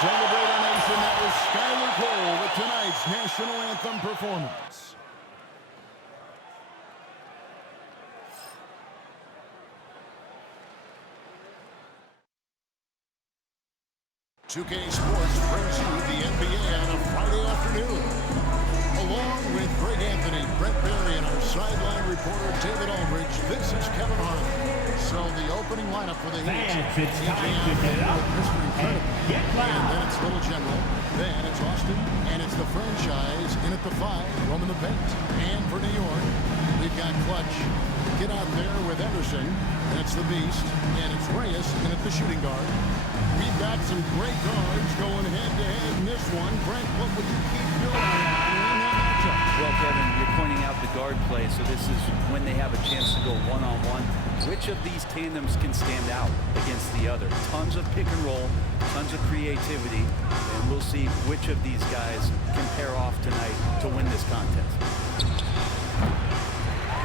celebrate our nation. That was Skylar Cole with tonight's national anthem performance. 2K Sports brings you the NBA on a Friday afternoon. Along with Greg Anthony, Brett Berry, and our sideline reporter David Aldridge, this is Kevin Harlan. So the opening lineup for the Heat. It's time to get up and get loud. And then it's Little General. Then it's Austin. And it's the franchise in at the 5, roaming the paint. And for New York, we've got Clutch. Get out there with Anderson. That's the Beast. And it's Reyes in at the shooting guard. We've got some great guards going head-to-head in this one. Brent, what would you keep building on in that matchup? Well, Kevin, you're pointing out the guard play, so this is when they have a chance to go one-on-one. Which of these tandems can stand out against the other? Tons of pick and roll, tons of creativity, and we'll see which of these guys can pair off tonight to win this contest.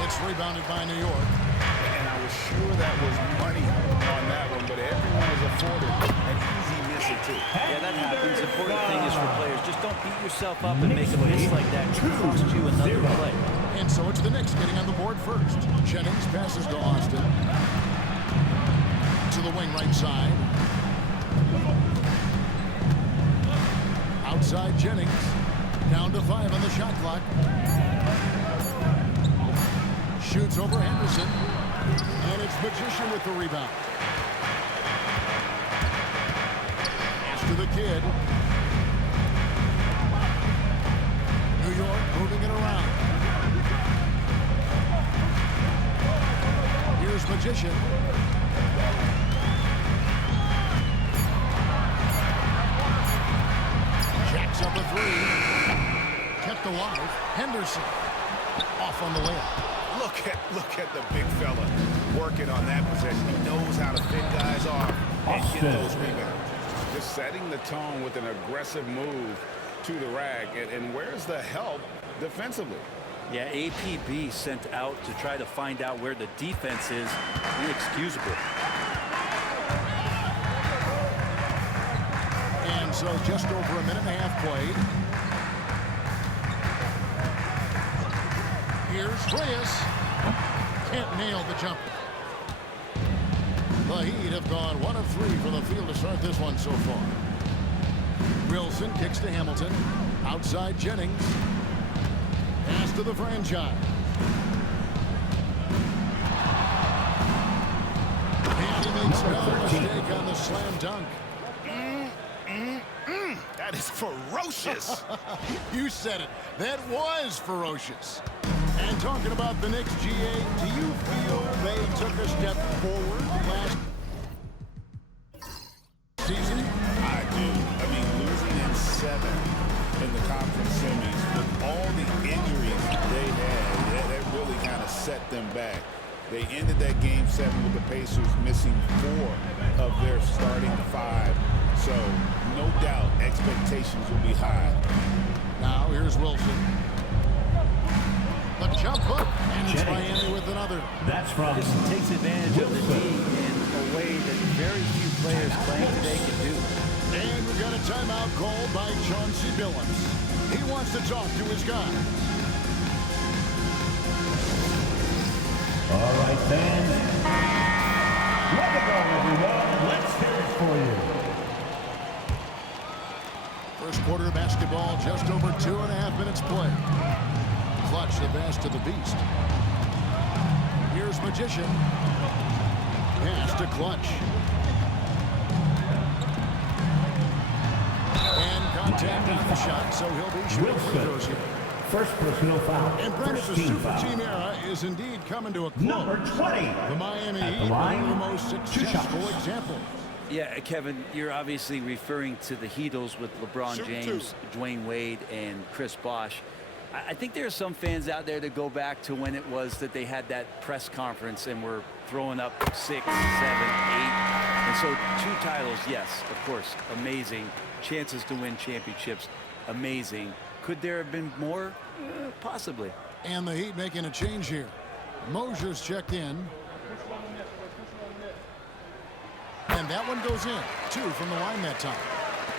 It's rebounded by New York. And I was sure that was money on that one, but everyone is afforded an easy miss or two. Yeah, that happens. The important thing is for players, just don't beat yourself up and make a miss like that. It could cost you another play. And so it's the Knicks getting on the board first. Jennings passes to Austin. To the wing right side. Outside Jennings. Down to 5 on the shot clock. Shoots over Henderson. And it's Magician with the rebound. Pass to the kid. New York moving it around. Here's Magician. Jacks up a 3. Kept alive. Henderson. Off on the layup. Look at the big fella working on that possession. He knows how to fit guys off and get those rebounds. Just setting the tone with an aggressive move to the rack. And where's the help defensively? Yeah, APB sent out to try to find out where the defense is. Inexcusable. And so just over a minute and a half played. Here's Reyes. Can't nail the jumper. The Heat have gone 1 of 3 from the field to start this one so far. Wilson kicks to Hamilton. Outside Jennings. Pass to the franchise. And he makes no mistake on the slam dunk. That is ferocious. You said it. That was ferocious. And talking about the Knicks, GA, do you feel they took a step forward last season? I do. I mean, losing in 7 in the conference semis with all the injuries they had, that really kind of set them back. They ended that game 7 with the Pacers missing 4 of their starting 5. So, no doubt, expectations will be high. Now, here's Wilson. The jump hook, and it's Miami with another. That's from This takes advantage of the D in a way that very few players playing today can do. And we've got a timeout called by Chauncey Billups. He wants to talk to his guys. All right, fans. Let it go, everyone. Let's hear it for you. First quarter of basketball, just over 2.5 minutes play. Clutch the pass to the Beast. Here's Magician. Pass to Clutch. And contact on the shot, so he'll be shooting free throws here. First personal foul. And Brent, the super team era is indeed coming to a close. Number 20. The Miami At the Heat, line, one of the most 2 successful shots. examples. Yeah, Kevin, you're obviously referring to the Heatles with LeBron James, Dwayne Wade, and Chris Bosh. I think there are some fans out there that go back to when it was that they had that press conference and were throwing up 6, 7, 8. And so 2 titles, yes, of course, amazing. Chances to win championships, amazing. Could there have been more? Possibly. And the Heat making a change here. Mosier's checked in. And that one goes in. 2 from the line that time.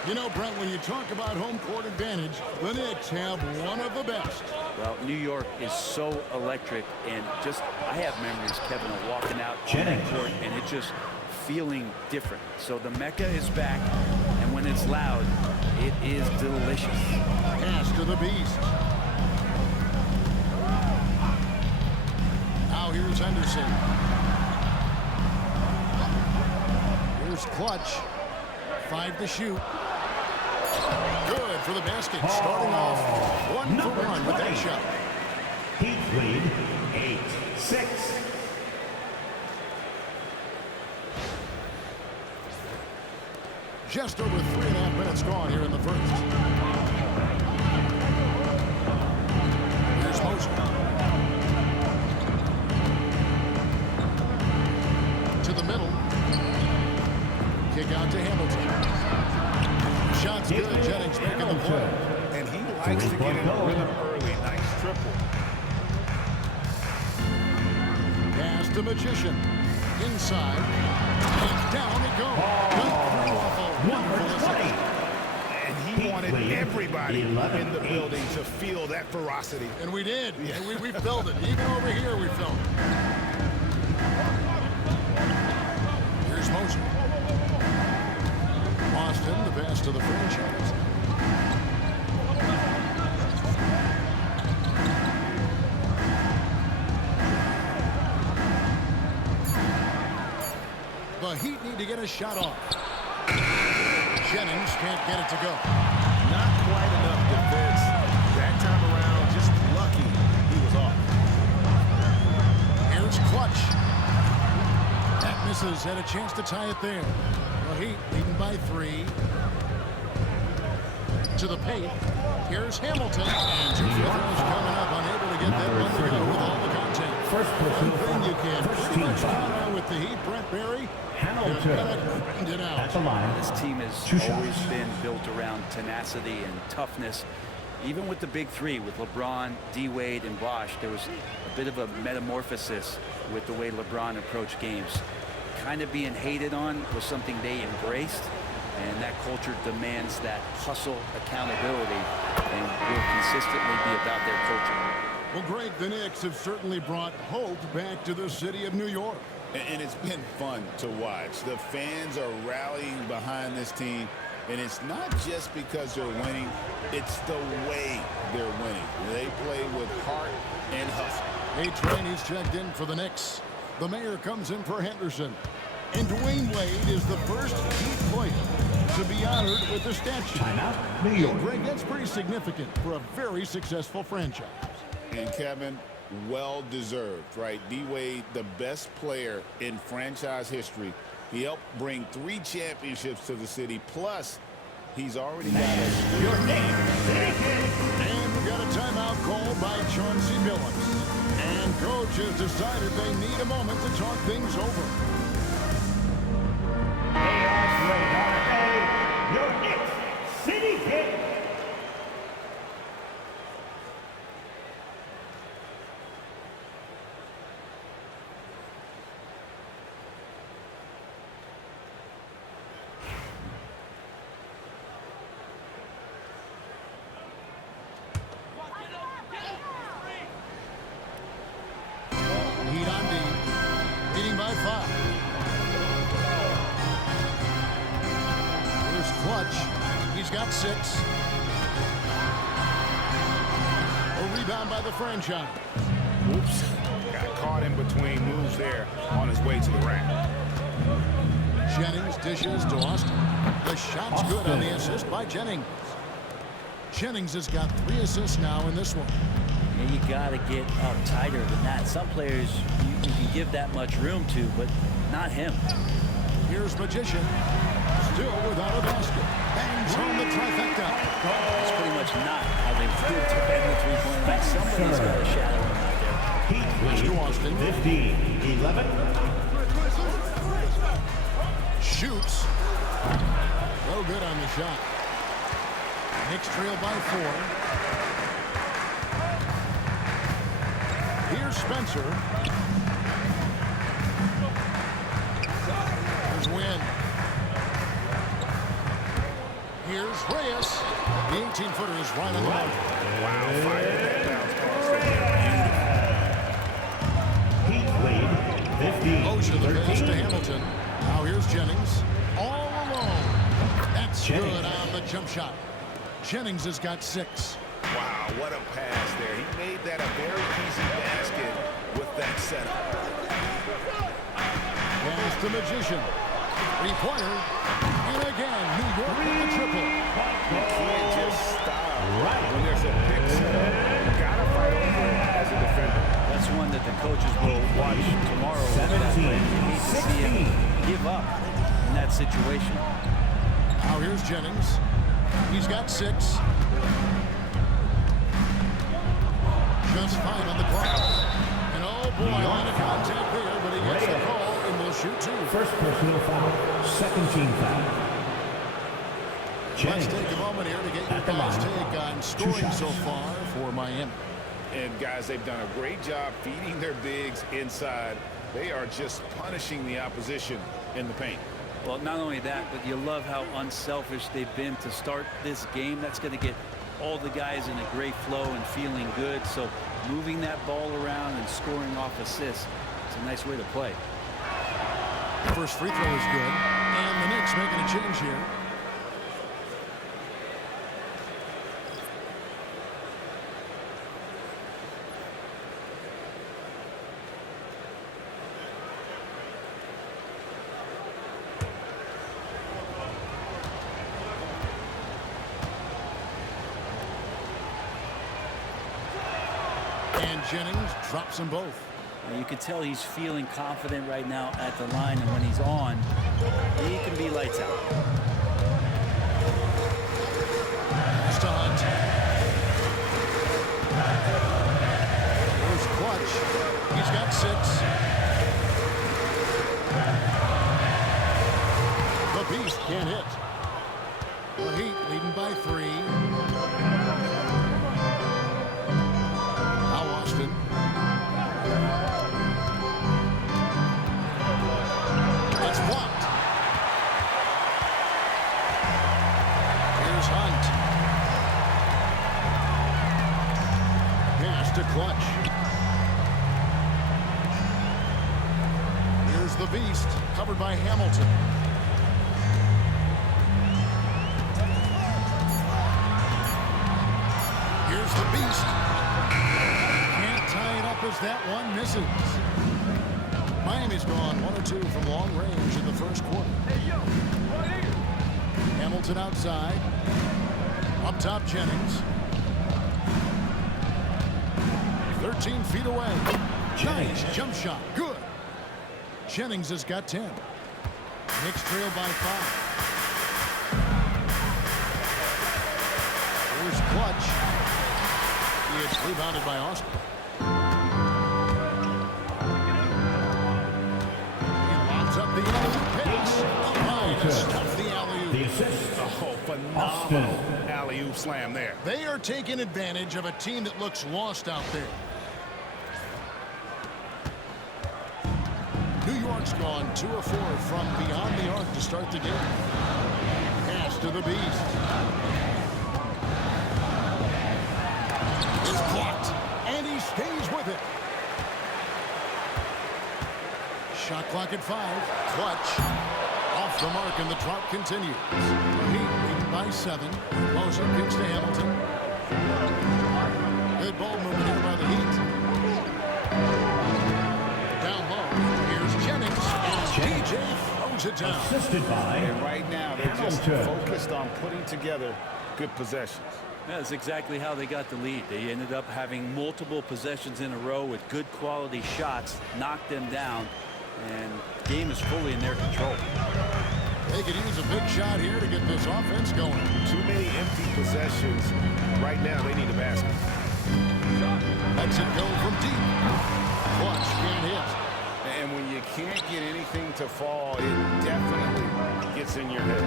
You know, Brent, when you talk about home court advantage, the Knicks have one of the best. Well, New York is so electric, and just, I have memories, Kevin, of walking out on that court and it just feeling different. So the Mecca is back, and when it's loud, it is delicious. Pass to the beast. Now here's Henderson. Here's Clutch. 5 to shoot. Good for the basket. Starting off 1 for 1 with that shot. Heat lead 8-6. Just over 3.5 minutes gone here in the first. Here's Moser. To the middle. Kick out to Hamilton. Shot's good. Jennings making the play. And he likes to get in the rhythm early. Nice triple. Pass to Magician. Inside. And down it goes. And he wanted everybody in the building to feel that ferocity. And we did. Yeah. And we felt it. Even over here we felt it. Here's Moser. Boston, the pass to the franchise. The Heat need to get a shot off. Jennings can't get it to go. Not quite enough defense. That time around, just lucky he was off. Here's Clutch. That misses. Had a chance to tie it there. The Heat leading by 3. To the paint. Here's Hamilton. And 2 free throws coming up. Unable to get that one to go with all the content. First person. One thing you can pretty much count on with the Heat, Brent Barry. Hamilton at the line. This team has always been built around tenacity and toughness. Even with the big 3, with LeBron, D-Wade, and Bosh, there was a bit of a metamorphosis with the way LeBron approached games. Kind of being hated on was something they embraced, and that culture demands that hustle accountability and will consistently be about their culture. Well, Greg, the Knicks have certainly brought hope back to the city of New York. And it's been fun to watch. The fans are rallying behind this team, and it's not just because they're winning, it's the way they're winning. They play with heart and hustle. Hey, Trainey's checked in for the Knicks. The mayor comes in for Henderson. And Dwayne Wade is the first Heat player to be honored with the statue. Timeout, New York. And Greg, that's pretty significant for a very successful franchise. And Kevin, well deserved, right? D-Wade, the best player in franchise history. He helped bring 3 championships to the city. Plus, he's already got us. Your name. And we got a timeout called by Chauncey Billups. And coach has decided they need a moment to talk things over. Your Knicks City Kid. Heat on D, leading by 5. Here's Clutch. He's got 6. A rebound by the franchise. Oops. Got caught in between moves there on his way to the rack. Jennings dishes to Austin. The shot's good on the assist by Jennings. Jennings has got 3 assists now in this one. And you got to get up tighter than that. Some players you can give that much room to, but not him. Here's Magician. Still without a basket. Bangs home the trifecta. That's pretty much not how they proved to bend the three-point line. Somebody's got a shadow him out there. Here's to Austin. 15-11. Shoots. No good on the shot. Knicks trail by 4. Here's Spencer. There's Wynn. Here's Reyes. The 18-footer is right on the mark. Wow, fired that bounce pass. Heat lead 15. Motion the pass to Hamilton. Now here's Jennings. All alone. That's good on the jump shot. Jennings has got 6. Wow, what a pass there. He made that a very easy basket with that setup. Pass the Magician. 3-pointer. And again, New York with the triple. You can't just stop when there's a big setup. You gotta fight over it as a defender. That's one that the coaches will watch tomorrow. 17, You hate to see him give up in that situation. Now here's Jennings. He's got 6. Just 5 on the clock. And oh boy, a lot of contact there, but he gets the call and will shoot 2. First personal foul. Second team foul. Let's take a moment here to get your guys' take on scoring so far for Miami. And guys, they've done a great job feeding their bigs inside. They are just punishing the opposition in the paint. Well, not only that, but you love how unselfish they've been to start this game. That's going to get all the guys in a great flow and feeling good. So moving that ball around and scoring off assists, it's a nice way to play. First free throw is good. And the Knicks making a change here. And Jennings drops them both. You can tell he's feeling confident right now at the line, and when he's on, he can be lights out. Pass to Hunt. Here's Clutch. He's got 6. The Beast can't hit. The Heat leading by 3. Now Austin. It's blocked. Here's Hunt. Pass to Clutch. Here's the Beast, covered by Hamilton. Here's the Beast. Can't tie it up as that one misses. Miami's gone 1 or 2 from long range in the first quarter. Hamilton outside. Up top, Jennings. 13 feet away. Nice jump shot. Good. Jennings has got 10. Knicks trail by 5. Here's Clutch. It's rebounded by Austin. Up the alley-oop pass. Up high to stuff the alley-oop. The assist. Oh, phenomenal alley-oop slam there. They are taking advantage of a team that looks lost out there. New York's gone 2 of 4 from beyond the arc to start the game. Pass to the Beast. It's blocked, and he stays with it. Shot clock at 5. Clutch. Off the mark, and the drought continues. The Heat leading by 7. Moser kicks to Hamilton. Good ball movement here by the Heat. Down low. Here's Jennings. And DJ throws it down. Assisted by. And right now, they're just focused on putting together good possessions. That's exactly how they got the lead. They ended up having multiple possessions in a row with good quality shots, knocked them down, and the game is fully in their control. They could use a big shot here to get this offense going. Too many empty possessions. Right now, they need a basket. Lets it go from deep. Clutch can't hit. And when you can't get anything to fall, it definitely gets in your head.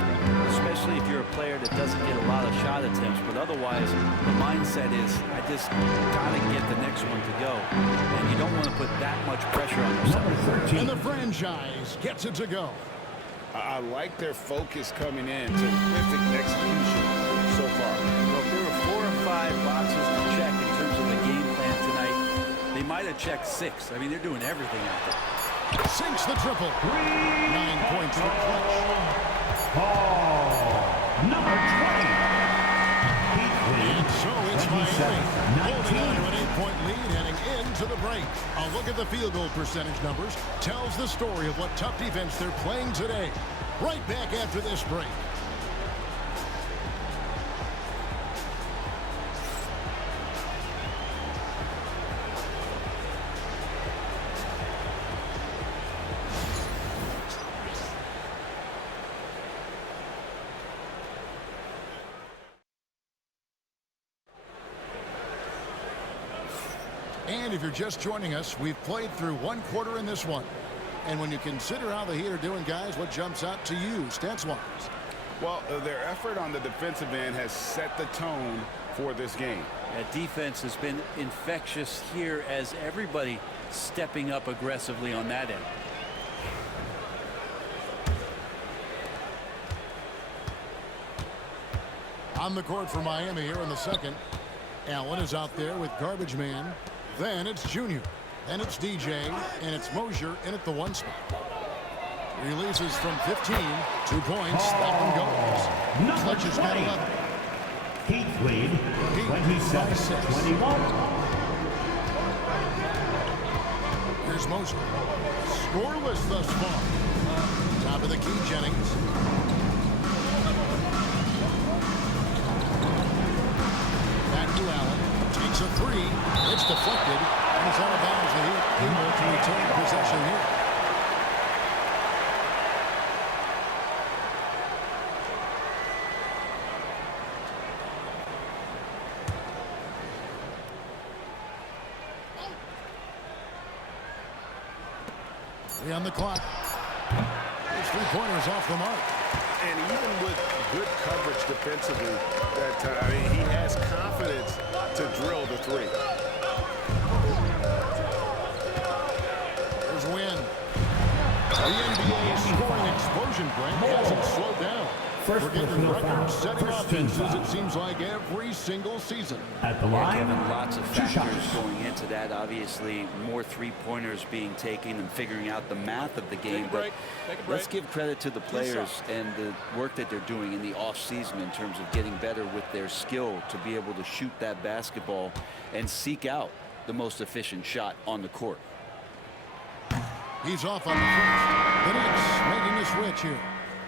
Especially if you're a player that doesn't get a lot of shot attempts, but otherwise the mindset is, I just gotta get the next one to go. And you don't want to put that much pressure on yourself. And the franchise gets it to go. I like their focus coming in. Terrific execution so far. Well, if there were 4 or 5 boxes to check in terms of the game plan tonight, they might have checked 6. I mean, they're doing everything out there. Sinks the triple. 9 points for Clutch. Number 20. And so it's Miami holding on to an 8-point lead heading into the break. A look at the field goal percentage numbers tells the story of what tough defense they're playing today. Right back after this break. And if you're just joining us, we've played through 1 quarter in this one. And when you consider how the Heat are doing, guys, what jumps out to you, stats-wise? Well, their effort on the defensive end has set the tone for this game. That defense has been infectious here as everybody stepping up aggressively on that end. On the court for Miami here in the second. Allen is out there with garbage man. Then it's Junior. Then it's DJ. And it's Mosier in at the 1 spot. Releases from 15. 2 points. That one goes. Clutch has got 11. Heat lead 27-21. Here's Mosier. Scoreless thus far. Top of the key, Jennings. Back to Allen. Takes a 3. It's deflected. And it's out of bounds. The Heat able to retain possession here. On the clock. His 3-pointers off the mark. And even with good coverage defensively that time, he has confidence to drill the 3. There's Wynn. The NBA scoring explosion break hasn't slowed down. We're getting record-setting offenses, it seems like, every single season. At the line, Kevin, lots of factors going into that. Obviously, more 3-pointers being taken and figuring out the math of the game. But let's give credit to the players and the work that they're doing in the off-season in terms of getting better with their skill to be able to shoot that basketball and seek out the most efficient shot on the court. He's off on the first. The Knicks making a switch here.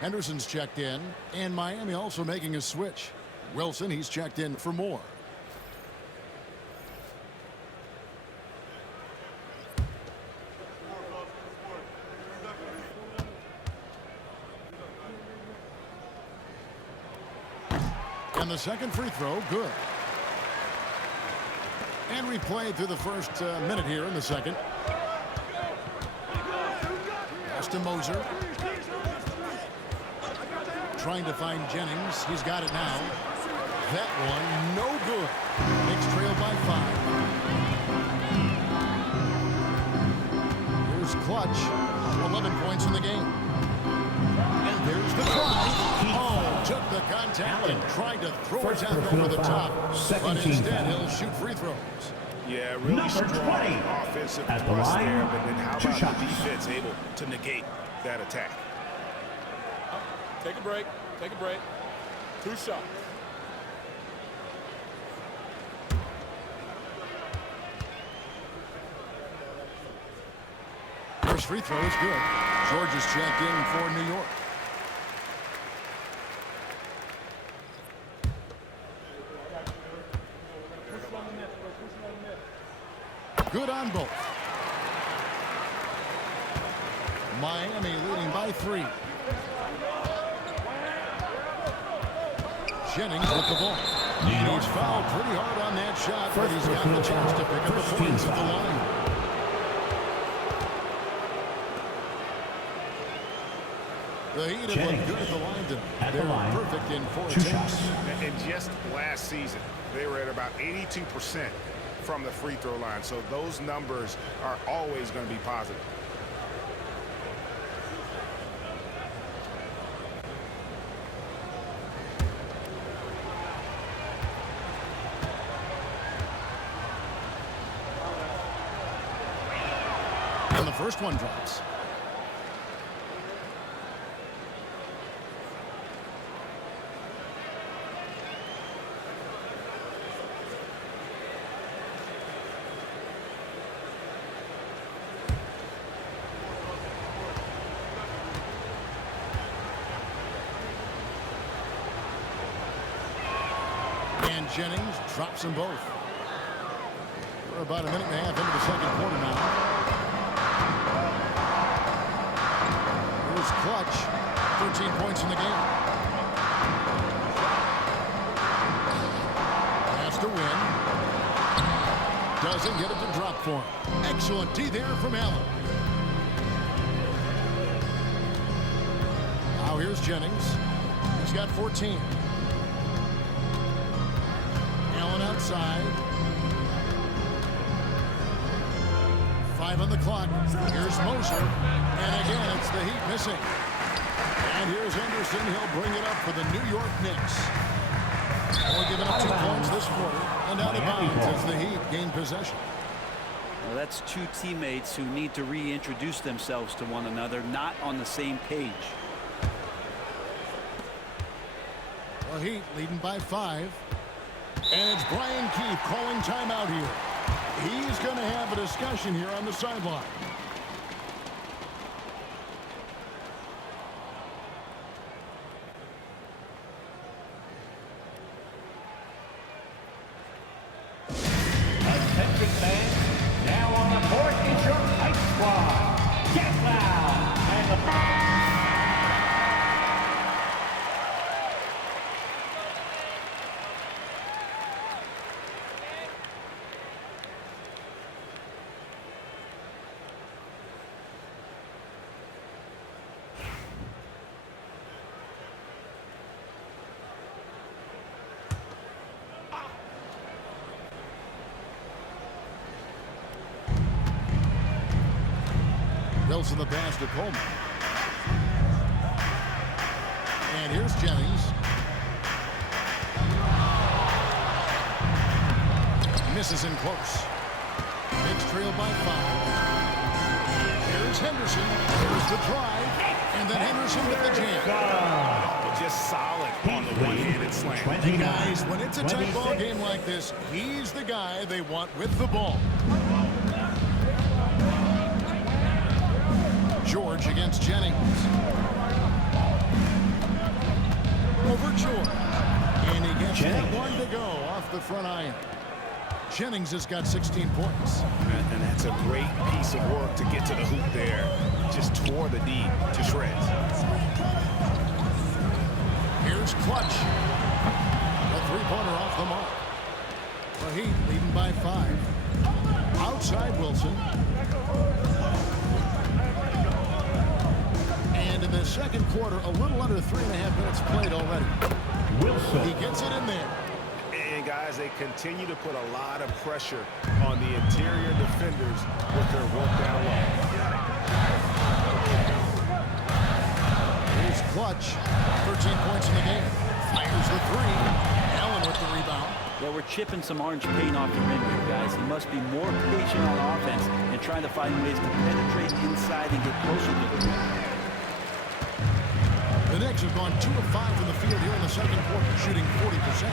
Henderson's checked in, and Miami also making a switch. Wilson, he's checked in for more. And the second free throw, good. And we played through the first minute here in the second. Pass to Moser. Trying to find Jennings. He's got it now. That one, no good. Knicks trail by 5. Here's Clutch. 11 points in the game. And there's the try. Oh, took the contact and tried to throw it down over the top. But instead, he'll shoot free throws. Yeah, really strong offensive thrust there, but then how about the defense able to negate that attack? Take a break. Take a break. 2 shots. First free throw is good. George is checked in for New York. Good on both. Miami leading by 3. Jennings with the ball. And he's fouled pretty hard on that shot, but he's got the chance to pick up the points at the line. The Heat have looked good at the line tonight. They're perfect in 4 attempts. And just last season, they were at about 82% from the free throw line. So those numbers are always going to be positive. First one drops. And Jennings drops them both. We're about a minute and a half into the second quarter now. Here's Clutch. 13 points in the game. Has to win. Doesn't get it to drop for him. Excellent D there from Allen. Now here's Jennings. He's got 14. Allen outside. 5 on the clock. Here's Moser. And again, it's the Heat missing. And here's Henderson. He'll bring it up for the New York Knicks. Only giving up 2 points this quarter. And out of bounds as the Heat gain possession. Well, that's two teammates who need to reintroduce themselves to one another, not on the same page. The Heat leading by 5. And it's Brian Keefe calling timeout here. He's going to have a discussion here on the sideline. Attention fans, now on the court is your Ice Squad. Get loud and the... Wilson the pass to Coleman. And here's Jennings. Misses in close. Knicks trail by 5. Here's Henderson. Here's the drive. And then Henderson with the jam. Just solid on the one-handed slam. And guys, when it's a tight ball game like this, he's the guy they want with the ball. George against Jennings. Over George. And he gets that one to go off the front iron. Jennings has got 16 points. And that's a great piece of work to get to the hoop there. Just tore the D to shreds. Here's Clutch. A three-pointer off the mark. The Heat leading by 5. Outside Wilson. And in the second quarter, a little under 3.5 minutes played already. Wilson. He gets it in there. And guys, they continue to put a lot of pressure on the interior defenders with their work down low. Here's Clutch. 13 points in the game. Fires the 3. Allen with the rebound. Well, we're chipping some orange paint off the rim here, guys. He must be more patient on offense and trying to find ways to penetrate inside and get closer to the rim. The Knicks have gone 2 of 5 from the field here in the second quarter, shooting 40%.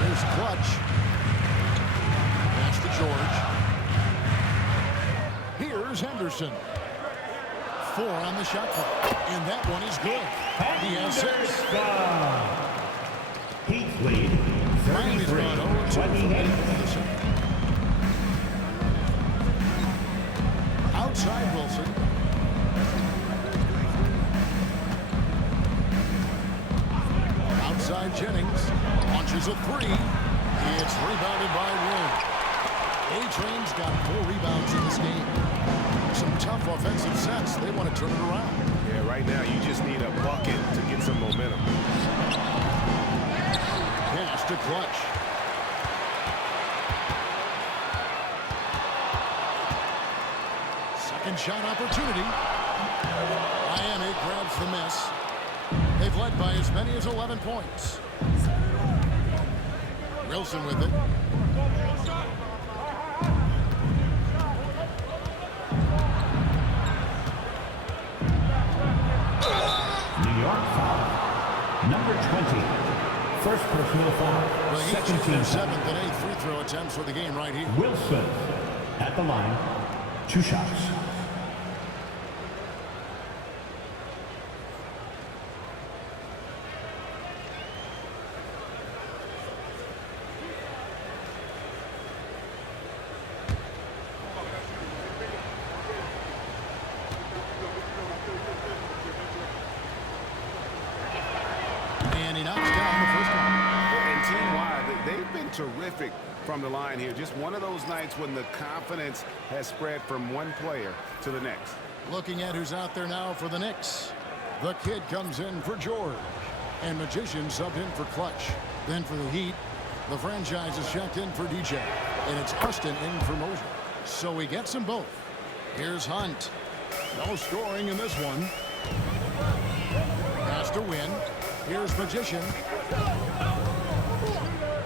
There's Clutch. Pass to George. Here's Henderson. 4 on the shot clock. And that one is good. He has 6. Heat lead, 33-28. Outside Wilson. Outside Jennings. Launches a 3. It's rebounded by Wood. A-Train's got 4 rebounds in this game. Some tough offensive sets. They want to turn it around. Yeah, right now you just need a bucket to get some momentum. Pass to Clutch. Second shot opportunity. Miami grabs the miss. They've led by as many as 11 points. Wilson with it. Number 20. First personal foul. The Heat Second shooting team their foul. 7th and 8th free throw attempts for the game right here. Wilson at the line. 2 shots. And he knocks down the first one. And team-wide, they've been terrific from the line here. Just one of those nights when the confidence has spread from one player to the next. Looking at who's out there now for the Knicks. The kid comes in for George. And Magician subbed in for Clutch. Then for the Heat, the franchise is checked in for DJ. And it's Austin in for Moser. So he gets them both. Here's Hunt. No scoring in this one. Has to win. Here's Magician.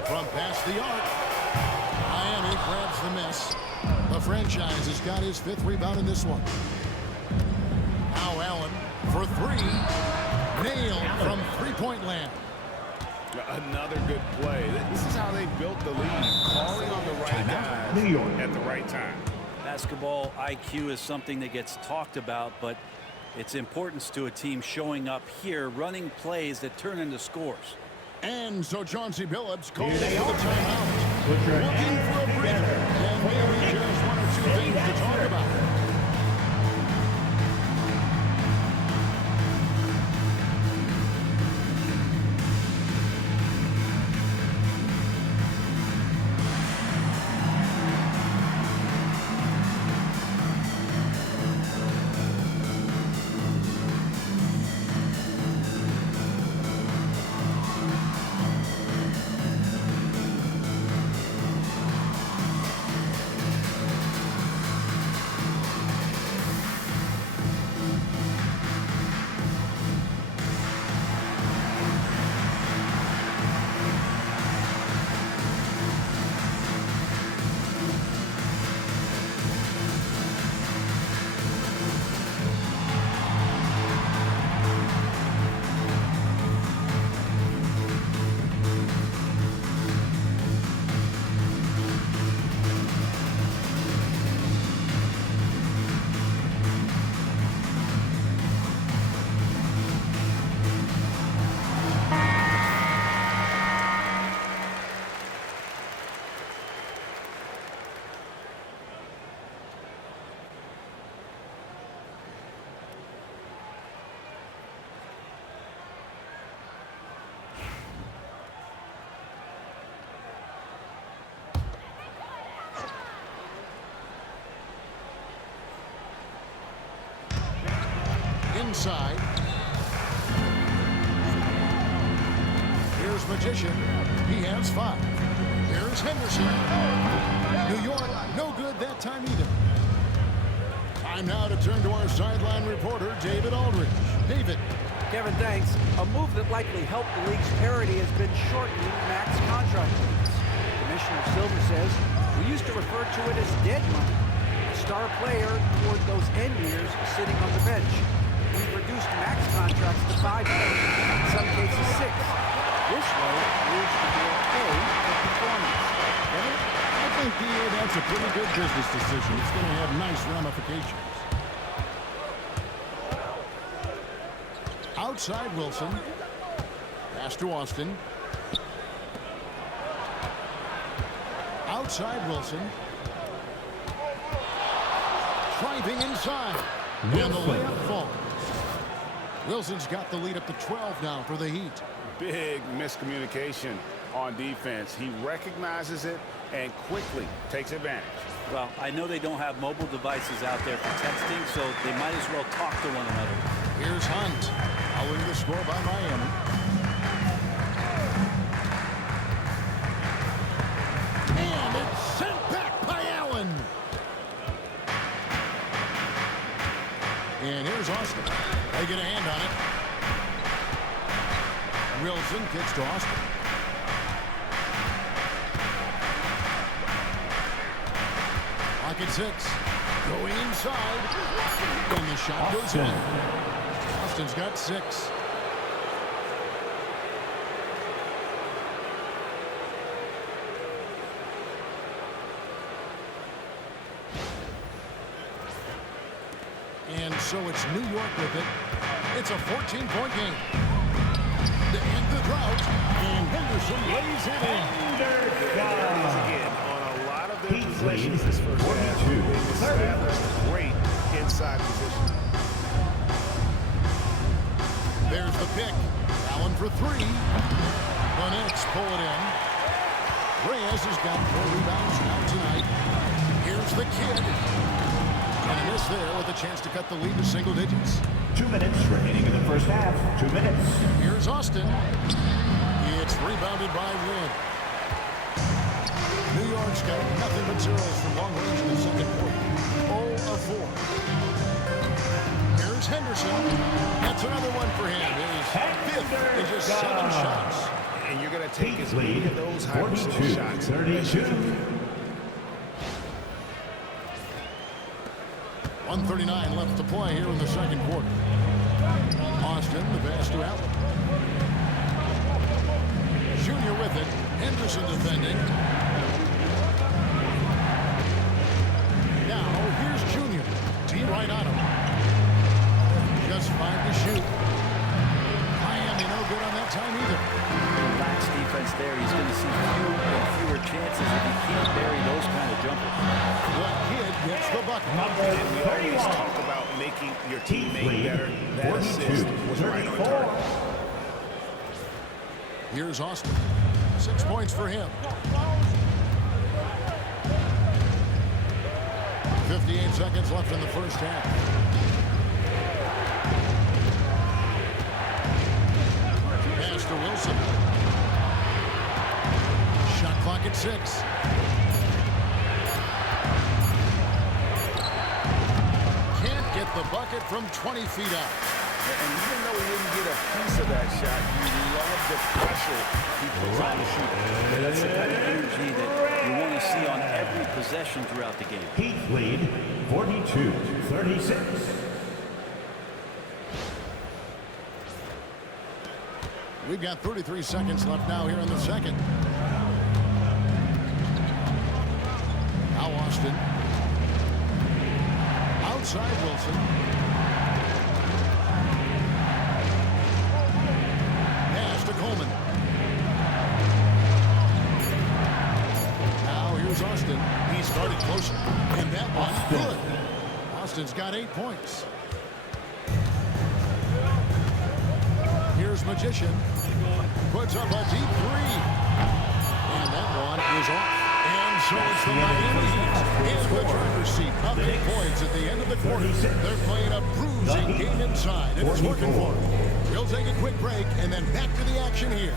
From past the arc. Miami grabs the miss. The franchise has got his 5th rebound in this one. Now Allen for 3. Nailed from three-point land. Another good play. This is how they built the lead. Calling on the right guys New York. at the right time. Basketball IQ is something that gets talked about, but its importance to a team showing up here, running plays that turn into scores. And so Chauncey Billups calls for Here the they are. timeout. Put your Looking hands for a breather. together. And maybe just 1 or 2 things to talk about. Inside. Here's Magician. He has 5. Here's Henderson. New York, no good that time either. Time now to turn to our sideline reporter, David Aldridge. David. Kevin, thanks. A move that likely helped the league's parity has been shortening max contract limits. Commissioner Silver says we used to refer to it as dead money. A star player toward those end years sitting on the bench. We've reduced max contracts to 5 years, in some cases 6. This way leads to more pay for performance. Kevin? I think, that's a pretty good business decision. It's going to have nice ramifications. Outside Wilson. Pass to Austin. Outside Wilson. Driving inside. And the layup falls. Wilson's got the lead up to 12 now for the Heat. Big miscommunication on defense. He recognizes it and quickly takes advantage. Well, I know they don't have mobile devices out there for texting, so they might as well talk to one another. Here's Hunt. Following the score by Miami. And it's sent back by Allen. And here's Austin. They get a hand on it. Wilson kicks to Austin. Pocket 6. Going inside. And the shot goes in. Austin's got 6. so it's New York with it. It's a 14-point game. To end the drought, and Henderson lays it in. There it is again. On a lot of their possessions this first half, they've established great inside position. There's the pick. Allen for three. The Knicks pull it in. Reyes has got 4 rebounds now tonight. Here's the kid. And a miss there with a chance to cut the lead to single digits. 2 minutes remaining in the first half. 2 minutes. Here's Austin. It's rebounded by Wynn. New York's got nothing but zeros from long range in the second quarter. 0 of 4. Here's Henderson. That's another one for him. His fifth in just 7 shots. And you're going to take as many of those high percentage shots. 32. 1:39 left to play here in the second quarter. Austin, the pass to Allen. Junior with it. Henderson defending. Now, here's Junior. Team right on him. Just 5 to shoot. Miami no good on that time either. Lax defense there. He's going to see fewer and fewer chances if he can't bury those kind of jumpers. The kid gets the bucket. And we always talk about making your teammate better. That assist was right on target. Here's Austin. 6 points for him. 58 seconds left in the first half. Pass to Wilson. Shot clock at 6. Can't get the bucket from 20 feet out. And even though he didn't get a piece of that shot, you love the pressure he puts on the shooter. That's the kind of energy that you want to see on every possession throughout the game. Heat lead 42-36. We've got 33 seconds left now here in the second. Now Austin. Outside Wilson. Pass to Coleman. Now here's Austin. He started closer. And that one's good. Austin's got 8 points. Here's Magician. Puts up a deep 3. And that one is off. And so it's the Miami Heat in the driver's seat. Up 8 points at the end of the quarter. They're playing a bruising game inside, and it's working for them. We'll take a quick break and then back to the action here.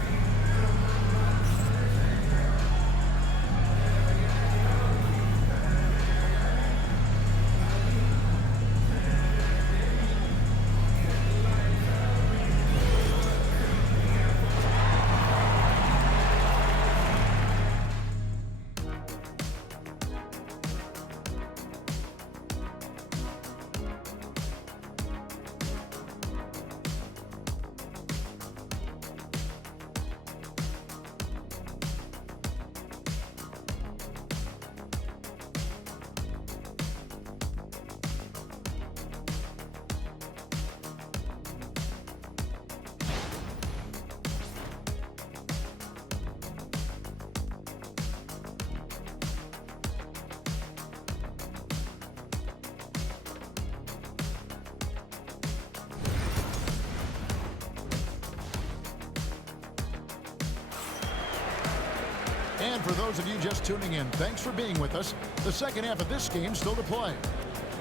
And for those of you just tuning in, thanks for being with us. The second half of this game still to play.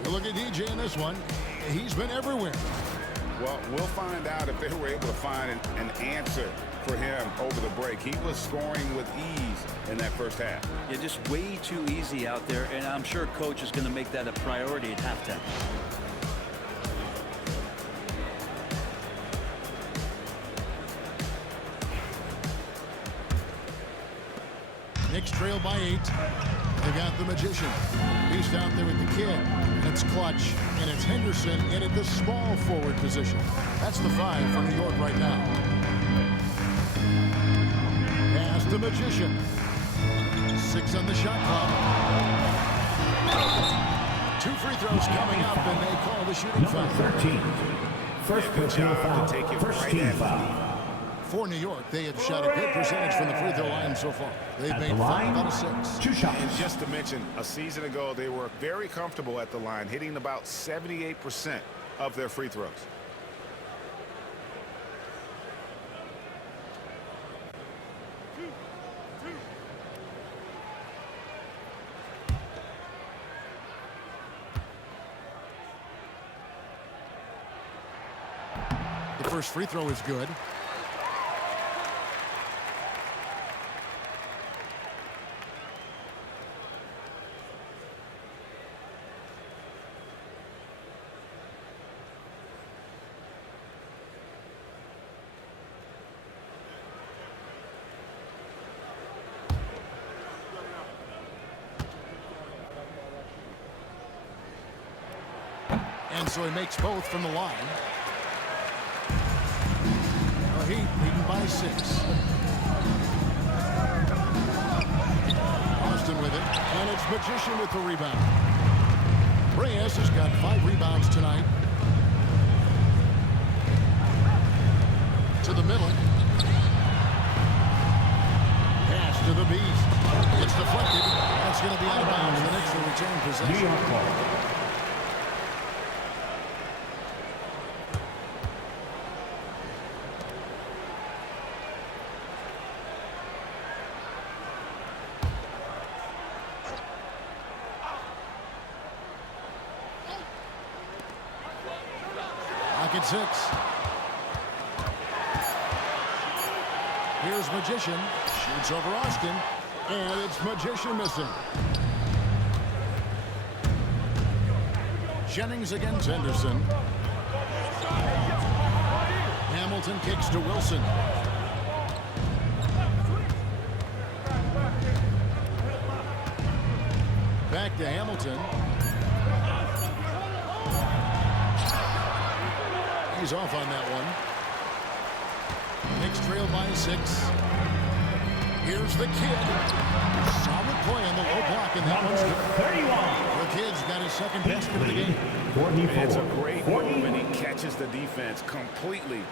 You look at DJ in this one. He's been everywhere. Well, we'll find out if they were able to find an answer for him over the break. He was scoring with ease in that first half. Yeah, just way too easy out there, and I'm sure coach is going to make that a priority at halftime. Knicks trail by 8. They got the Magician. He's out there with the kid. And it's Clutch. And it's Henderson in at the small forward position. That's the 5 for New York right now. Pass the Magician. 6 on the shot clock. 2 free throws coming up, and they call the shooting Number foul. 13. First personal foul. to take it First right team at foul. For New York, they have shot a good percentage from the free throw line so far. They've At made the 5 line, out of 6. 2 shots. And just to mention, a season ago, they were very comfortable at the line, hitting about 78% of their free throws. The first free throw is good. And so he makes both from the line. The Heat leading by 6. Austin with it, and it's Magician with the rebound. Reyes has got 5 rebounds tonight. To the middle. Pass to the Beast. It's deflected. That's going to be out of bounds. The Knicks will return New possession. York ball. At 6. Here's Magician. Shoots over Austin. And it's Magician missing. Jennings against Henderson. Hamilton kicks to Wilson. Back to Hamilton. He's off on that one. Knicks trail by 6. Here's the kid. Solid play on the low block, and that one's good. 31. The kid's got his second basket of the game. 44. It's a great move, and he catches the defense completely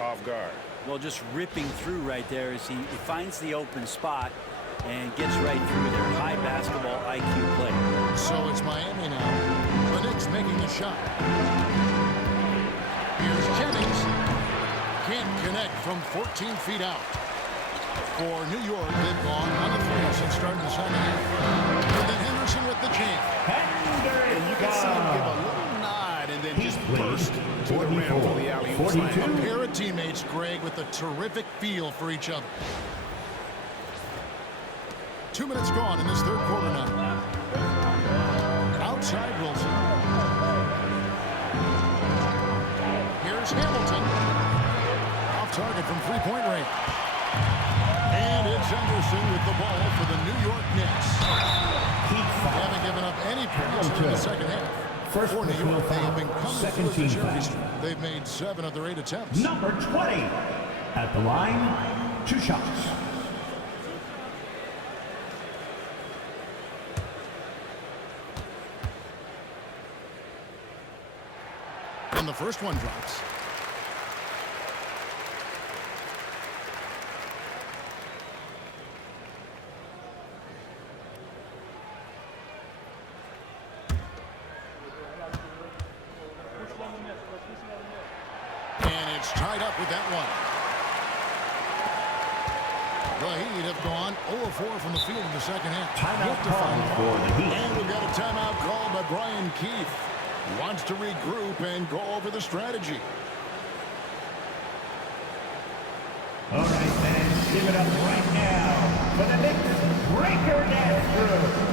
off guard. Well, just ripping through right there as he finds the open spot and gets right through there. High basketball IQ play. So it's Miami now. The Knicks making the shot. Here's Jennings. Can't connect from 14 feet out. For New York, they've gone on a 3 since starting the second half. And then Henderson with the jam. And you can see him give a little nod and then just burst to the rim for the alley-oop slam. A pair of teammates, Greg, with a terrific feel for each other. 2 minutes gone in this third quarter now. Outside Wilson. Here's Hamilton. Off target from three-point range. And it's Henderson with the ball for the New York Knicks. They haven't given up any points in the second half. First For New York, they have been coming second through team the charity foul. streak. They've made 7 of their 8 attempts. Number 20. At the line, 2 shots. And the first one drops. And it's tied up with that one. The Heat have gone 0-4 from the field in the second half. Timeout called for the Heat. And we've got a timeout called by Brian Keefe. Wants to regroup and go over the strategy. All right, fans, give it up right now for the Knicks breaker dance crew.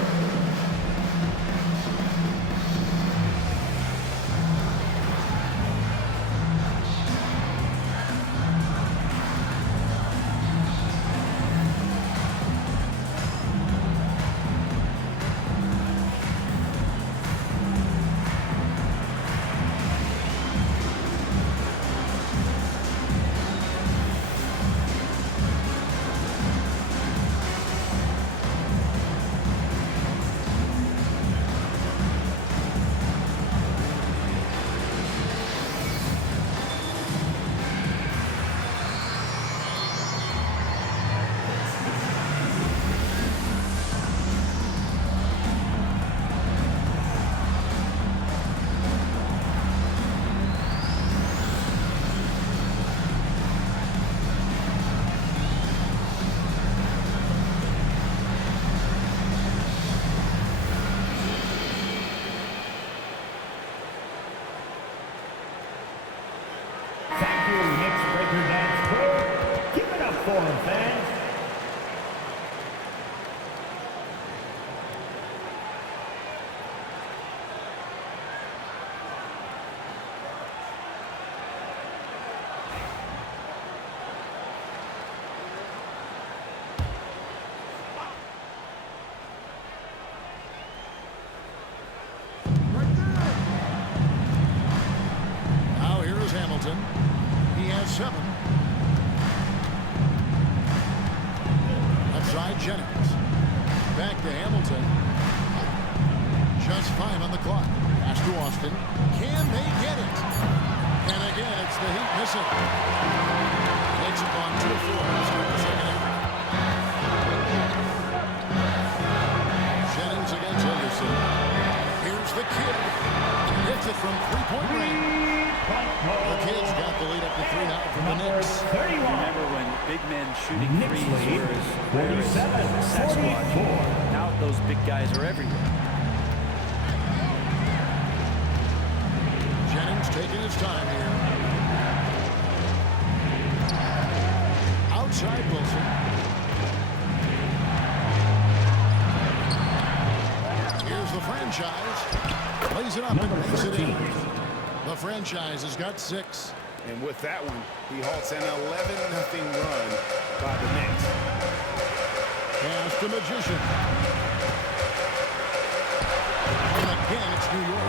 score, fans. Now here is Hamilton. He has 7. Outside Jennings. Back to Hamilton. Just 5 on the clock. Pass to Austin. Can they get it? And again, it's the Heat missing. Takes it on 2 of 4 to start the second half. Jennings against Henderson. Here's the kid. Hits it from 3-point range. The Kids got the lead up to 3 now from the Knicks. Remember when big men shooting threes were Sasquatch. Now those big guys are everywhere. Jennings taking his time here. Outside Wilson. Here's the franchise. Plays it up and makes it in. The franchise has got 6. And with that one, he halts an 11-0 run by the Knicks. Pass to Magician. And again, it's New York.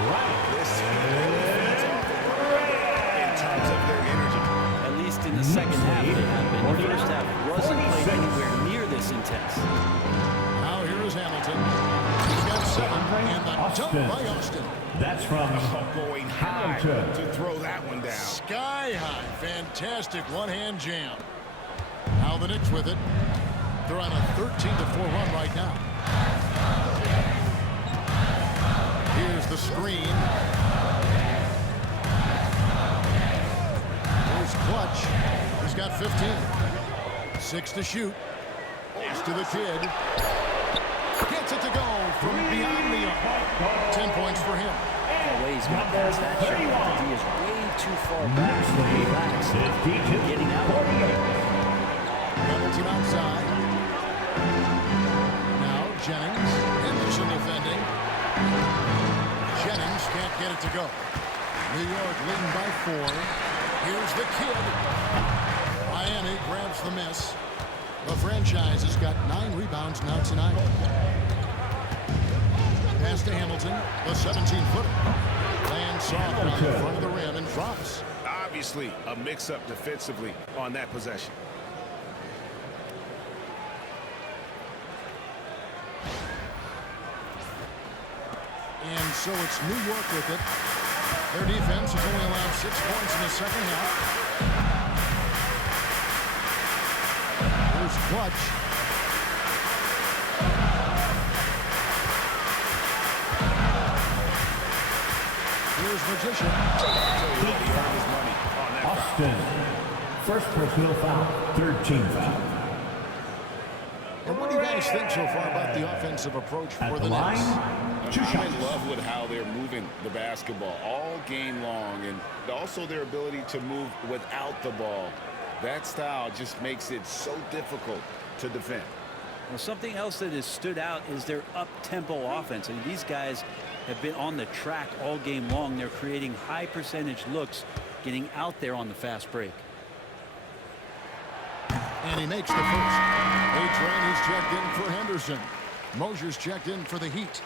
This in terms of their energy. At least in the second half, they have been. The first half wasn't played anywhere near this intense. Now here is Hamilton. He's got 7, and the dunk by Austin. That's from Going high to throw that one down. Sky high. Fantastic one-hand jam. Now the Knicks with it. They're on a 13-4 run right now. Here's the screen. Here's Clutch. He's got 15. 6 to shoot. Pass to the kid. Gets it to go from beyond the arc. 10 points for him. The way he's going to pass that shot, he is way too far back to relax. Getting out of it. Hamilton outside. Now Jennings. Henderson defending. Jennings can't get it to go. New York leading by 4. Here's the kid. Miami grabs the miss. The franchise has got 9 rebounds now tonight. Pass to Hamilton, the 17-footer. Lands soft on the front of the rim and drops. Obviously, a mix-up defensively on that possession. And so it's New York with it. Their defense has only allowed 6 points in the second half. Here's Clutch. Here's Magician. Austin. First personal foul, 3rd team foul. And what do you guys think so far about the offensive approach for the Knicks? I'm in love with how they're moving the basketball all game long, and also their ability to move without the ball. That style just makes it so difficult to defend. Well, something else that has stood out is their up-tempo offense. I mean, these guys have been on the track all game long. They're creating high percentage looks, getting out there on the fast break. And he makes the first. A-Train is checked in for Henderson. Mosier's checked in for the Heat.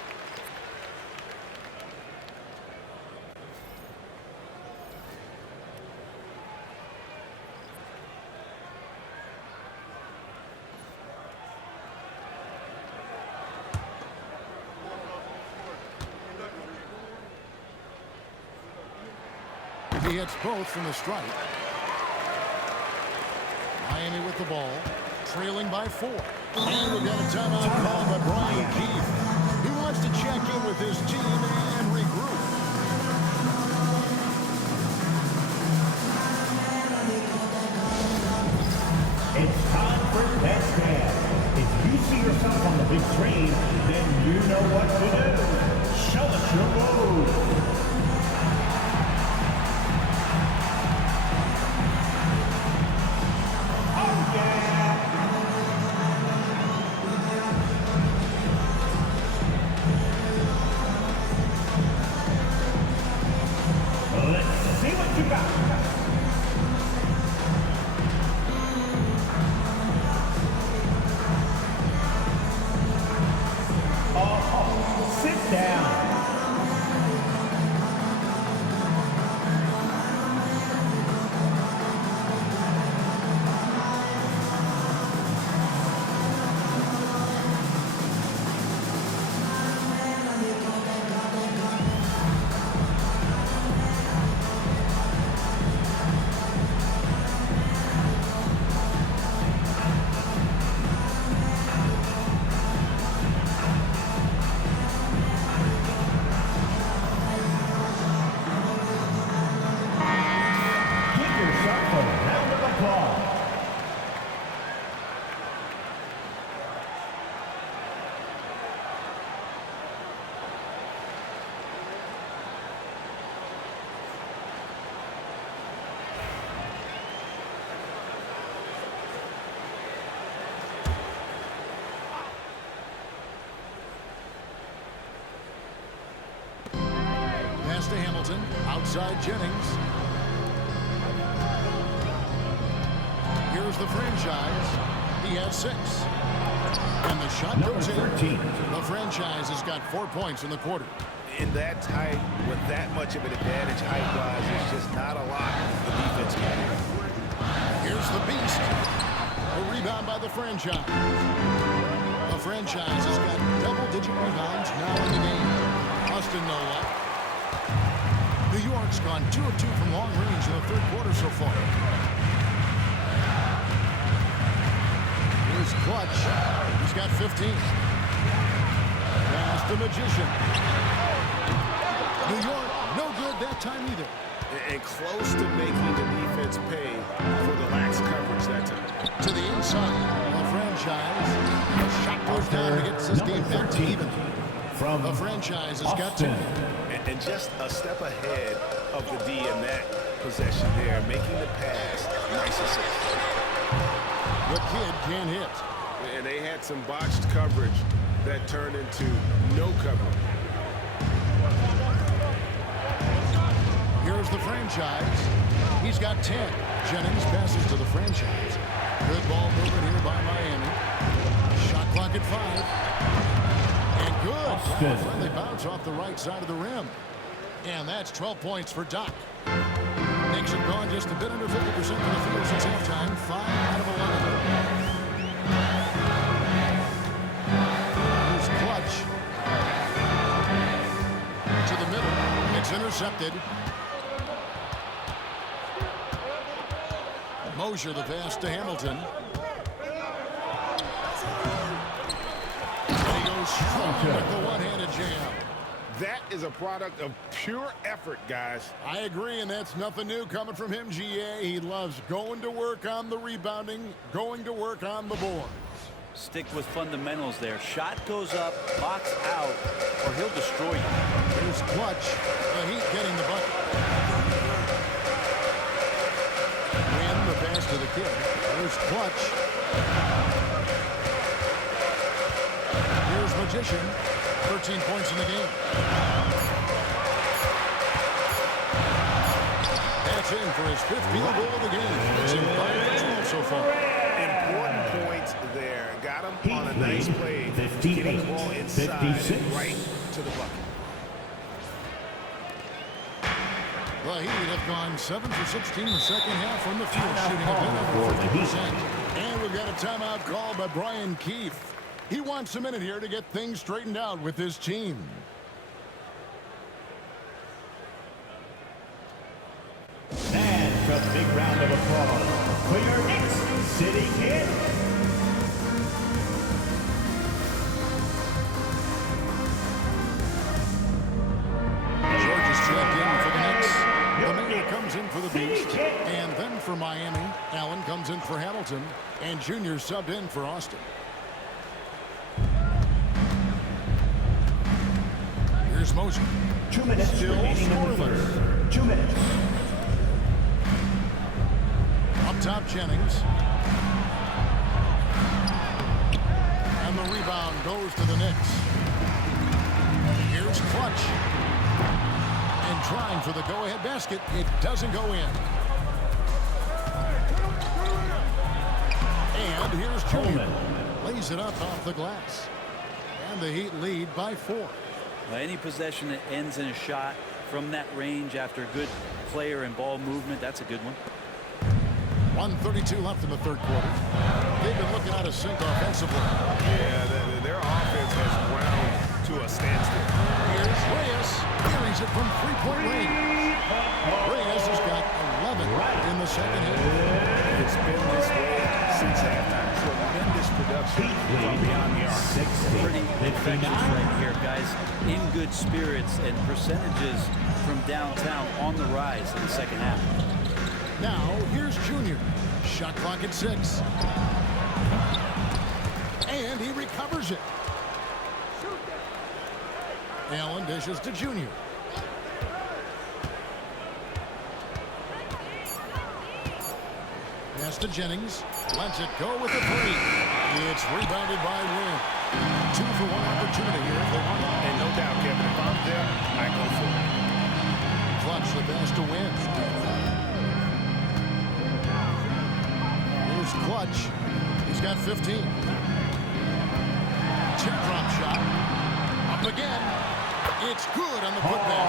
He hits both from the strike. Miami with the ball, trailing by 4. And we've got a timeout called by Brian Keefe. He wants to check in with his team and regroup. It's time for Best Man. If you see yourself on the big screen, then you know what to do. Show us your move. Oh, yeah. ball. Pass to Hamilton. Outside Jennings. Here's the franchise. He has 6. And the shot goes in. 13. The franchise has got 4 points in the quarter. In that tight, with that much of an advantage height-wise, there's just not a lot the defense can do. Here's the beast. A rebound by the franchise. The franchise has got double-digit rebounds now in the game. Austin no luck. New York's gone 2 of 2 from long range in the third quarter so far. Here's Clutch. He's got 15. Pass the Magician. New York, no good that time either. And close to making the defense pay for the lax coverage that time. To the inside, the franchise. The shot goes down to get this game back to even. From The franchise has got 2. And just a step ahead of the D in that possession there, making the pass. Nice assist. The kid can't hit. And they had some botched coverage that turned into no coverage. Here's the franchise. He's got 10. Jennings passes to the franchise. Good ball movement here by Miami. Shot clock at 5. And good. Austin. Friendly bounce off the right side of the rim. And that's 12 points for Doc. Knicks have gone just a bit under 50% from the field since halftime. 5 out of 11. Here's Clutch. To the middle. It's intercepted. Mosier the pass to Hamilton. And he goes strong with the one-handed jam. That is a product of pure effort, guys. I agree, and that's nothing new coming from him, GA. He loves going to work on the rebounding, going to work on the boards. Stick with fundamentals there. Shot goes up, box out, or he'll destroy you. Here's Clutch. The Heat getting the bucket. Win the pass to the kid. Here's Clutch. Here's Magician. 13 points in the game. That's in for his 5th field goal of the game. It's in 5 for 12 so far. Important points there. Got him on a nice play. 58, Getting the ball inside 56. and right to the bucket. The Heat have gone 7 for 16 in the second half from the field, shooting a bit for over the Heat. 50%. And we've got a timeout called by Brian Keefe. He wants a minute here to get things straightened out with his team. And a big round of applause for your Knicks sitting in. George is checked in for the Knicks. The Mayor comes in for the Beast. And then for Miami, Allen comes in for Hamilton. And Junior subbed in for Austin. Here's Mosier. 2 minutes Still remaining in the scoreless. third. 2 minutes. Up top, Jennings. And the rebound goes to the Knicks. Here's Clutch. And trying for the go-ahead basket. It doesn't go in. And here's Junior. Lays it up off the glass. And the Heat lead by 4. Any possession that ends in a shot from that range after a good player and ball movement, that's a good one. 1:32 left in the third quarter. They've been looking out of sync offensively. Yeah, their offense has ground to a standstill. Here's Reyes. Carries it from three-point range. Reyes has got 11 in the second half. It's been this way since halftime. Tremendous production from beyond the arc. Pretty infectious right here, guys. In good spirits and percentages from downtown on the rise in the second half. Now, here's Junior. Shot clock at 6. And he recovers it. Allen dishes to Junior. Pass to Jennings. Lets it go with a 3. It's rebounded by Wynn. 2 for 1 opportunity here if they want it. And no doubt, Kevin, if I'm there, I go for it. Clutch the pass to Wynn. Here's Clutch. He's got 15. Teardrop shot. Up again. It's good on the putback.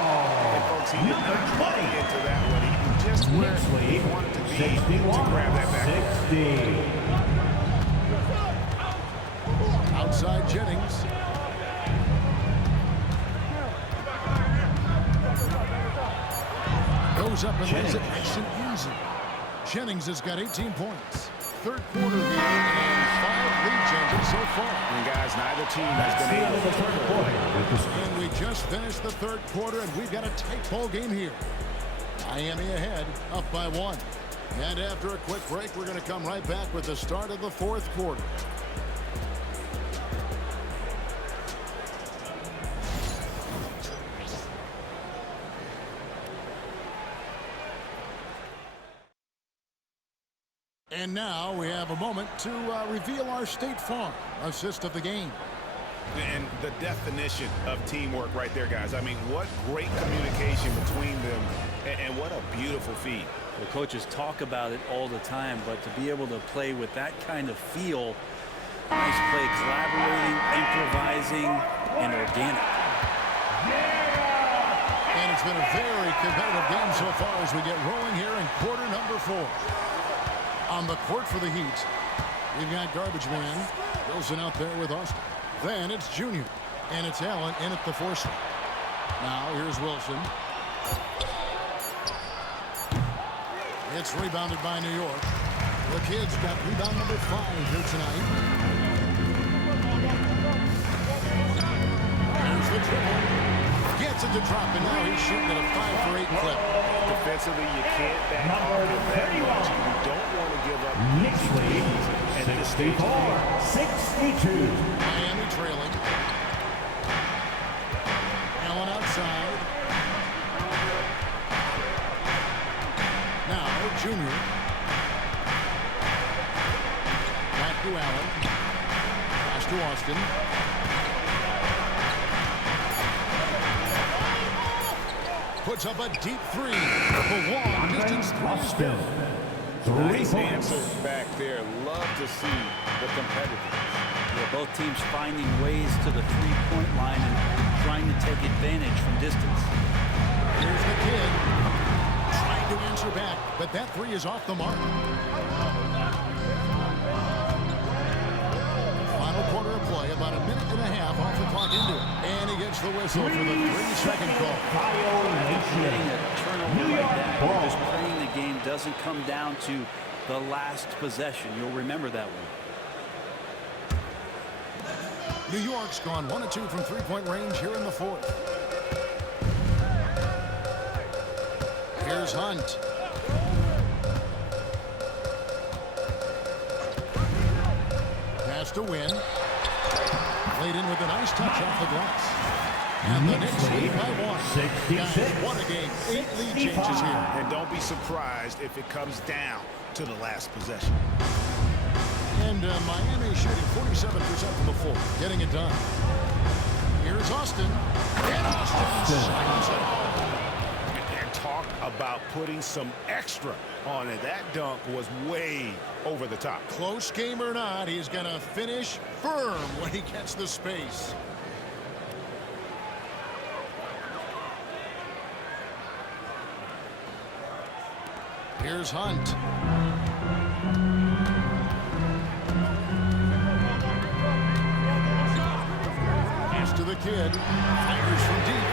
And folks, he did not want to get to that one. He just where he wanted to be to grab that back. 60. Outside Jennings. Goes up and lays it nice and easy. Jennings has got 18 points. Third quarter here and 5 lead changes so far. And guys, neither team has been able to turn the ball. And we just finished the third quarter, and we've got a tight ball game here. Miami ahead, up by 1. And after a quick break, we're going to come right back with the start of the fourth quarter. And now we have a moment to reveal our State Farm assist of the game. And the definition of teamwork right there, guys. I mean, what great communication between them, and what a beautiful feed. The coaches talk about it all the time, but to be able to play with that kind of feel, nice play, collaborating, improvising, and organic. And it's been a very competitive game so far as we get rolling here in quarter number 4. On the court for the Heat, we've got Garbage Man Wilson out there with Austin. Then it's Junior, and it's Allen in at the 4 slot. Now here's Wilson. It's rebounded by New York. The Kids got rebound number 5 here tonight. There's the triple. Gets it to drop, and now he's shooting at a 5 for 8 clip. Defensively, you can't back off that much. You don't want to give up. Next lead, 64-62. Miami trailing. Allen outside. Now Junior. Back to Allen. Pass to Austin. Puts up a deep 3. The long distance 3 is good. Nice answer back there. Love to see the competitiveness. Yeah, both teams finding ways to the three-point line and trying to take advantage from distance. Here's the Kid. Trying to answer back, but that 3 is off the mark. Final quarter of play, about a minute and a half off the clock into it. And he gets the whistle for the 3-second call. Getting a turnover like that, you're just praying the game doesn't come down to the last possession. You'll remember that one. New York's gone 1 of 2 from three-point range here in the 4th. Here's Hunt. Pass to Wynn. Played in with a nice touch off the glass. And the Knicks lead by 1. 66. Guys, what a game. 8 lead changes here. And don't be surprised if it comes down to the last possession. And Miami shooting 47% from the floor, getting it done. Here's Austin. And Austin slams it home. And talk about putting some extra on it. That dunk was way over the top. Close game or not, he's going to finish firm when he gets the space. Here's Hunt. Pass to the Kid. Fires from deep.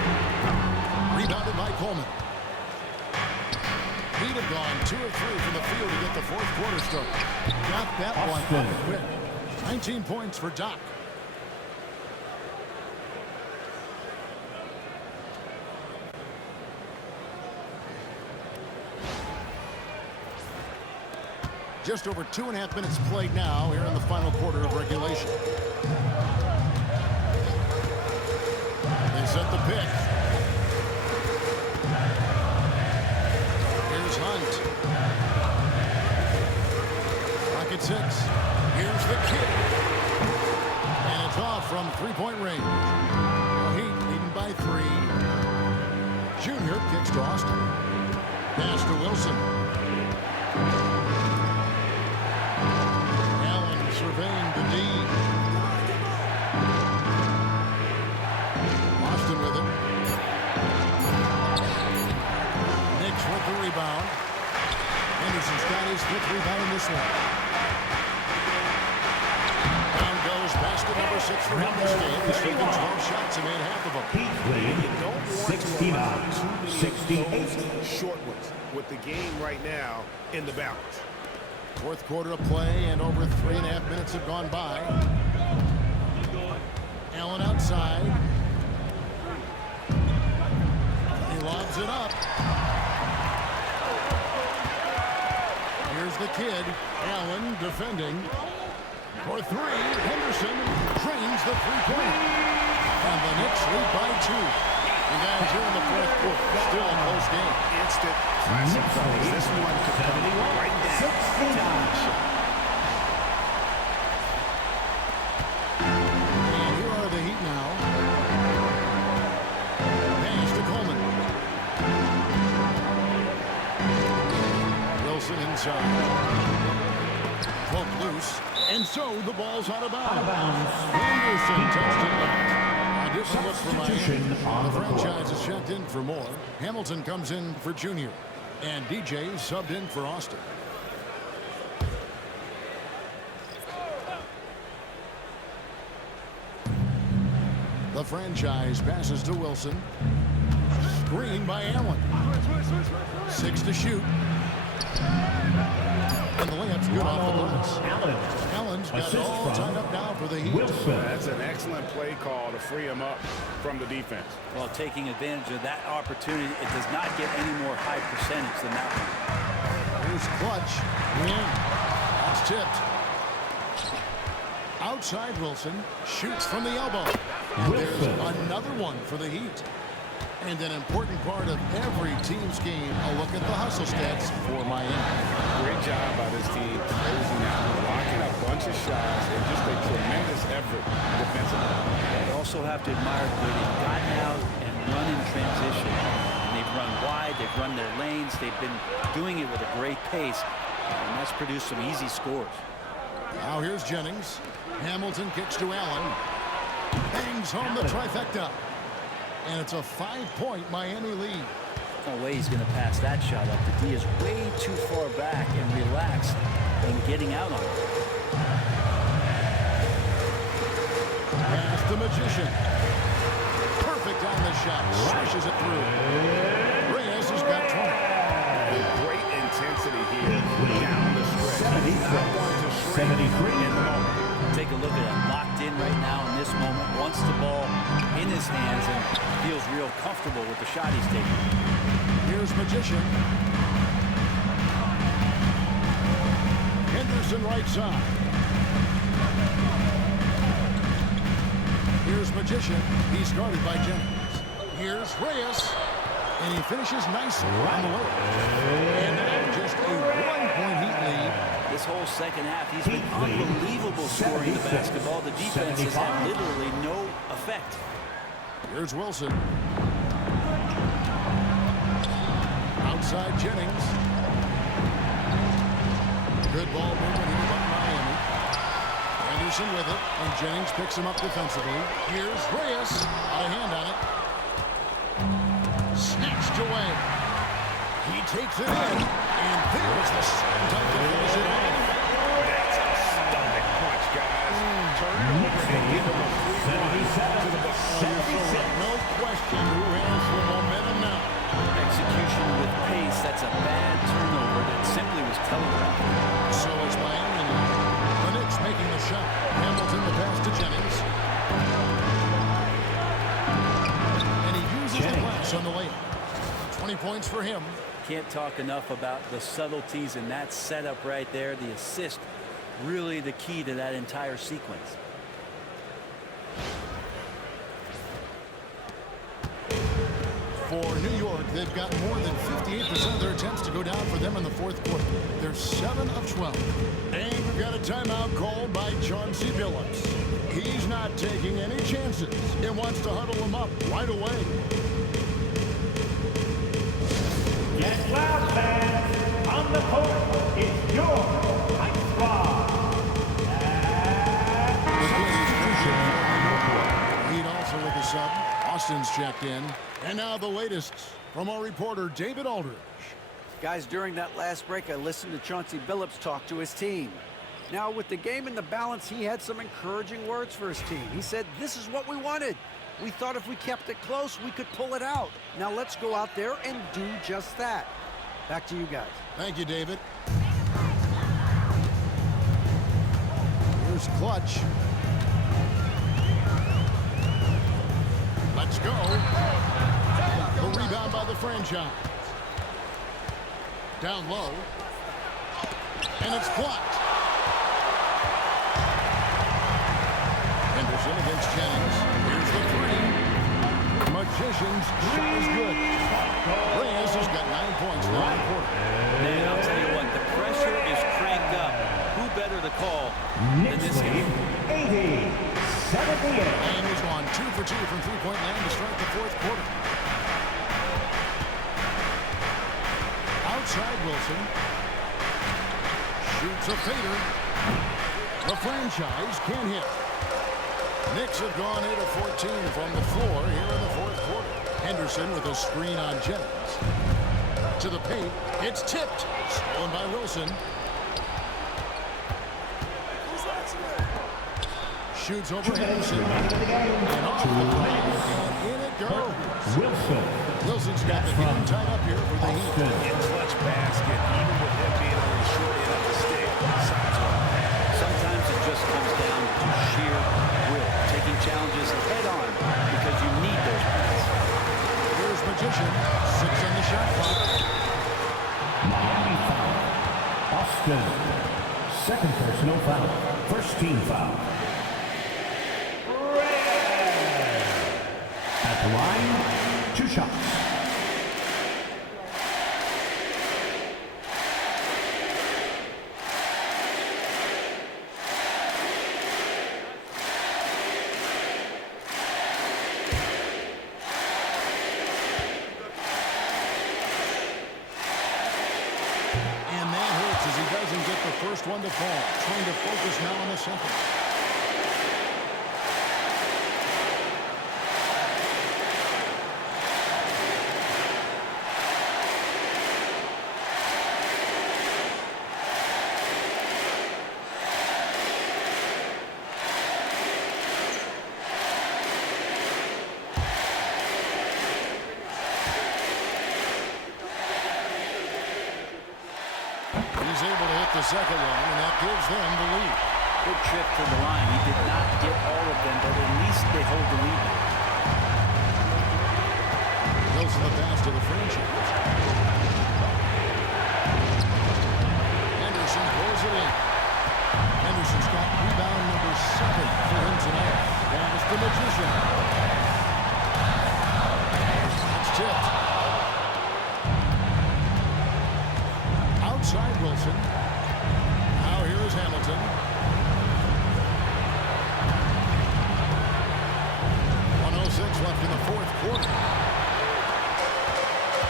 Rebounded by Coleman. He'd have gone 2 or 3 from the field to get the fourth quarter started. Got that one up quick. 19 points for Doc. Just over 2.5 minutes played now here in the final quarter of regulation. They set the pick. Here's Hunt. Clock at 6. Here's the kick. And it's off from three-point range. The Heat leading by 3. Junior kicks to Austin. Pass to Wilson. Allen surveying the D. Austin with it. Knicks with the rebound. Henderson's got his 5th rebound in this one. Down goes basket number 6 for him this game. He's taken 12 shots and made half of them. Heat lead 69-68. Short ones with the game right now in the balance. 4th quarter of play and over 3.5 minutes have gone by. Allen outside. He lobs it up. Here's the kid. Allen defending. For 3, Henderson drains the three-point. And the Knicks lead by 2. And guys, here in the 4th quarter, still a close game. Instant classic plays. This one could come right down. 69. And here are the Heat now. Pass to Coleman. Wilson inside. Poke loose. And so the ball's out of bounds. Henderson touched it back. A different look for Miami. The franchise is checked in for more. Hamilton comes in for Junior. And DJ subbed in for Austin. The franchise passes to Wilson. Screen by Allen. 6 to shoot. And the layup's good off the glass. Allen's got it all tied up now for the Heat. That's an excellent play call to free him up from the defense. Well, taking advantage of that opportunity, it does not get any more high percentage than that one. Here's Clutch. In. That's tipped. Outside Wilson. Shoots from the elbow. And there's another one for the Heat. And an important part of every team's game, a look at the hustle stats for Miami. Great job by this team closing out, blocking a bunch of shots, and just a tremendous effort defensively. You also have to admire the way they've gotten out and run in transition. And they've run wide, they've run their lanes, they've been doing it with a great pace, and that's produced some easy scores. Now here's Jennings. Hamilton kicks to Allen. Bangs home the trifecta. And it's a 5-point Miami lead. No way he's going to pass that shot up. The D is way too far back and relaxed and getting out on it. Pass the Magician. Perfect on the shot. Swishes it through. Reyes has got 20. Great intensity here down the stretch. 73 in the moment. Take a look at him, locked in right now in this moment, wants the ball in his hands and feels real comfortable with the shot he's taking. Here's Magician. Henderson right side. Here's Magician. He's guarded by Jennings. Here's Reyes. And he finishes nicely on the way. And now just a 1-point Heat lead. This whole second half, he's been unbelievable scoring the basketball. The defenses have literally no effect. Here's Wilson. Outside Jennings. Good ball movement here by Miami. Henderson with it, and Jennings picks him up defensively. Here's Reyes. Got a hand on it. Snatched away. He takes it in, and there's the second time to finish it off. That's a stomach punch, guys. Turn it over and give him a 3-1 to the bucket. 76. No question who has the momentum now. Execution with pace, that's a bad turnover that simply was telegraphed. So it's Miami now. The Knicks making the shot. Hamilton the pass to Jennings. And he uses the glass on the layup. 20 points for him. Can't talk enough about the subtleties in that setup right there. The assist, really the key to that entire sequence. For New York, they've got more than 58% of their attempts to go down for them in the fourth quarter. They're 7 of 12. And we've got a timeout called by Chauncey Billups. He's not taking any chances and wants to huddle them up right away. Get loud, fans. On the court, it's your hype squad. Heat also with the sub. Austin's checked in. And now the latest from our reporter, David Aldridge. Guys, during that last break, I listened to Chauncey Billups talk to his team. Now, with the game in the balance, he had some encouraging words for his team. He said, this is what we wanted. We thought if we kept it close, we could pull it out. Now let's go out there and do just that. Back to you guys. Thank you, David. Here's Clutch. Let's go. The rebound by the franchise. Down low. And it's blocked. Henderson against Jennings. Here's the three. Magician's shot is good. Reyes has got 9 points in the quarter. Man, I'll tell you what, the pressure is cranked up. Who better to call than this game? 80-78. And he's gone 2 for 2 from three-point land to start the fourth quarter. Outside Wilson. Shoots a fader. The franchise can't hit. Knicks have gone 8 of 14 from the floor here in the fourth quarter. Henderson with a screen on Jennings. To the paint. It's tipped. Stolen by Wilson. Shoots over Henderson. And off the play. And in it goes. Wilson. Wilson's got the game tied up here for the Heat. In clutch basket, even with him being on the short end of the stick. Sides well. Sometimes it just comes down to sheer will. Taking challenges head on because you need those points. Here's Magician. 6 on the shot clock. Miami foul. Austin. Second personal foul. First team foul. At the line, 2 shots. First one to fall. Trying to focus now on the second. He's able to hit the second one, and that gives them the lead. Good trip to the line. He did not get all of them, but at least they hold the lead. Goes to the pass to the franchise. Henderson pulls it in. Henderson's got rebound number 7 for him tonight. That's the Magician. It's tipped. Outside Wilson. Now here is Hamilton. Left in the fourth quarter.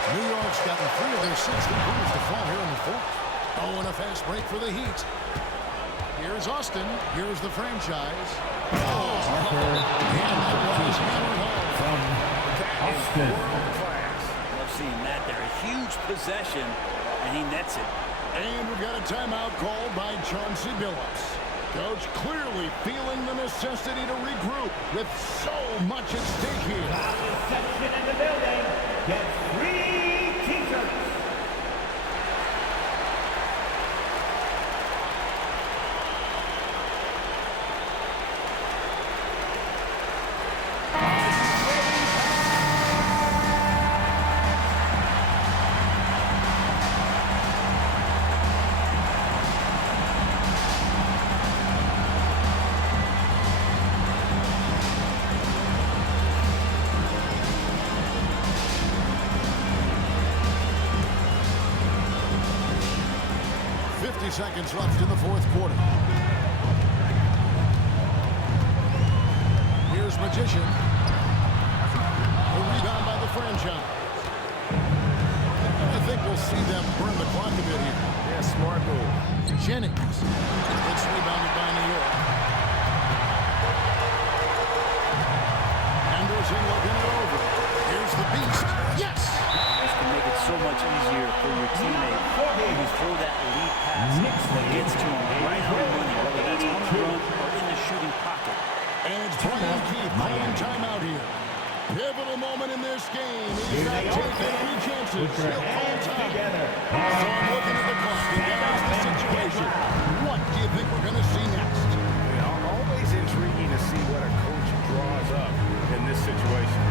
New York's gotten 3 of their 6 points to fall here in the fourth. Oh, and a fast break for the Heat. Here's Austin. Here's the franchise. Oh, and that was hammered home from Austin. Love seeing that there. A huge possession, and he nets it. And we've got a timeout called by Chauncey Billups. Coach clearly feeling the necessity to regroup with so much at stake here. Section in the building gets 3 t-shirts. 50 seconds left in the fourth quarter. Here's Magician. A rebound by the franchise. I think we'll see them burn the clock a bit here. Yeah, smart move. Jennings. It's rebounded by New York. Anderson looking it over. Here's the beast. Yes! This can make it so much easier for your teammate when you throw that lead pass that gets to him right on the money, whether that's on the run or in the shooting pocket. And it's Brian Keith calling timeout here. Pivotal moment in this game. He's not taking any chances. He'll call time. So I'm looking at the clock. And there's the situation. What do you think we're going to see next? Always intriguing to see what a coach draws up in this situation.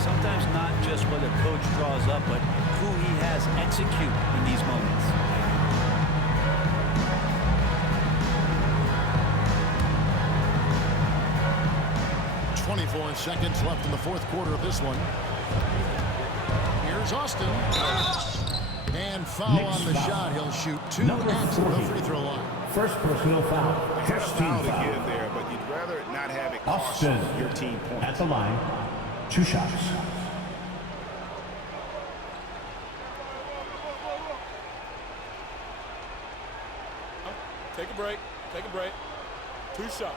Sometimes not just what a coach draws up, but who he has execute in these moments. .24 seconds left in the fourth quarter of this one. Here's Austin. And foul on the shot. He'll shoot 2 at the free throw line. First personal foul. There's a First team foul to foul. give there, but you'd rather not have it cost Austin your team points. at the line. 2 shots. Take a break. Take a break. 2 shots.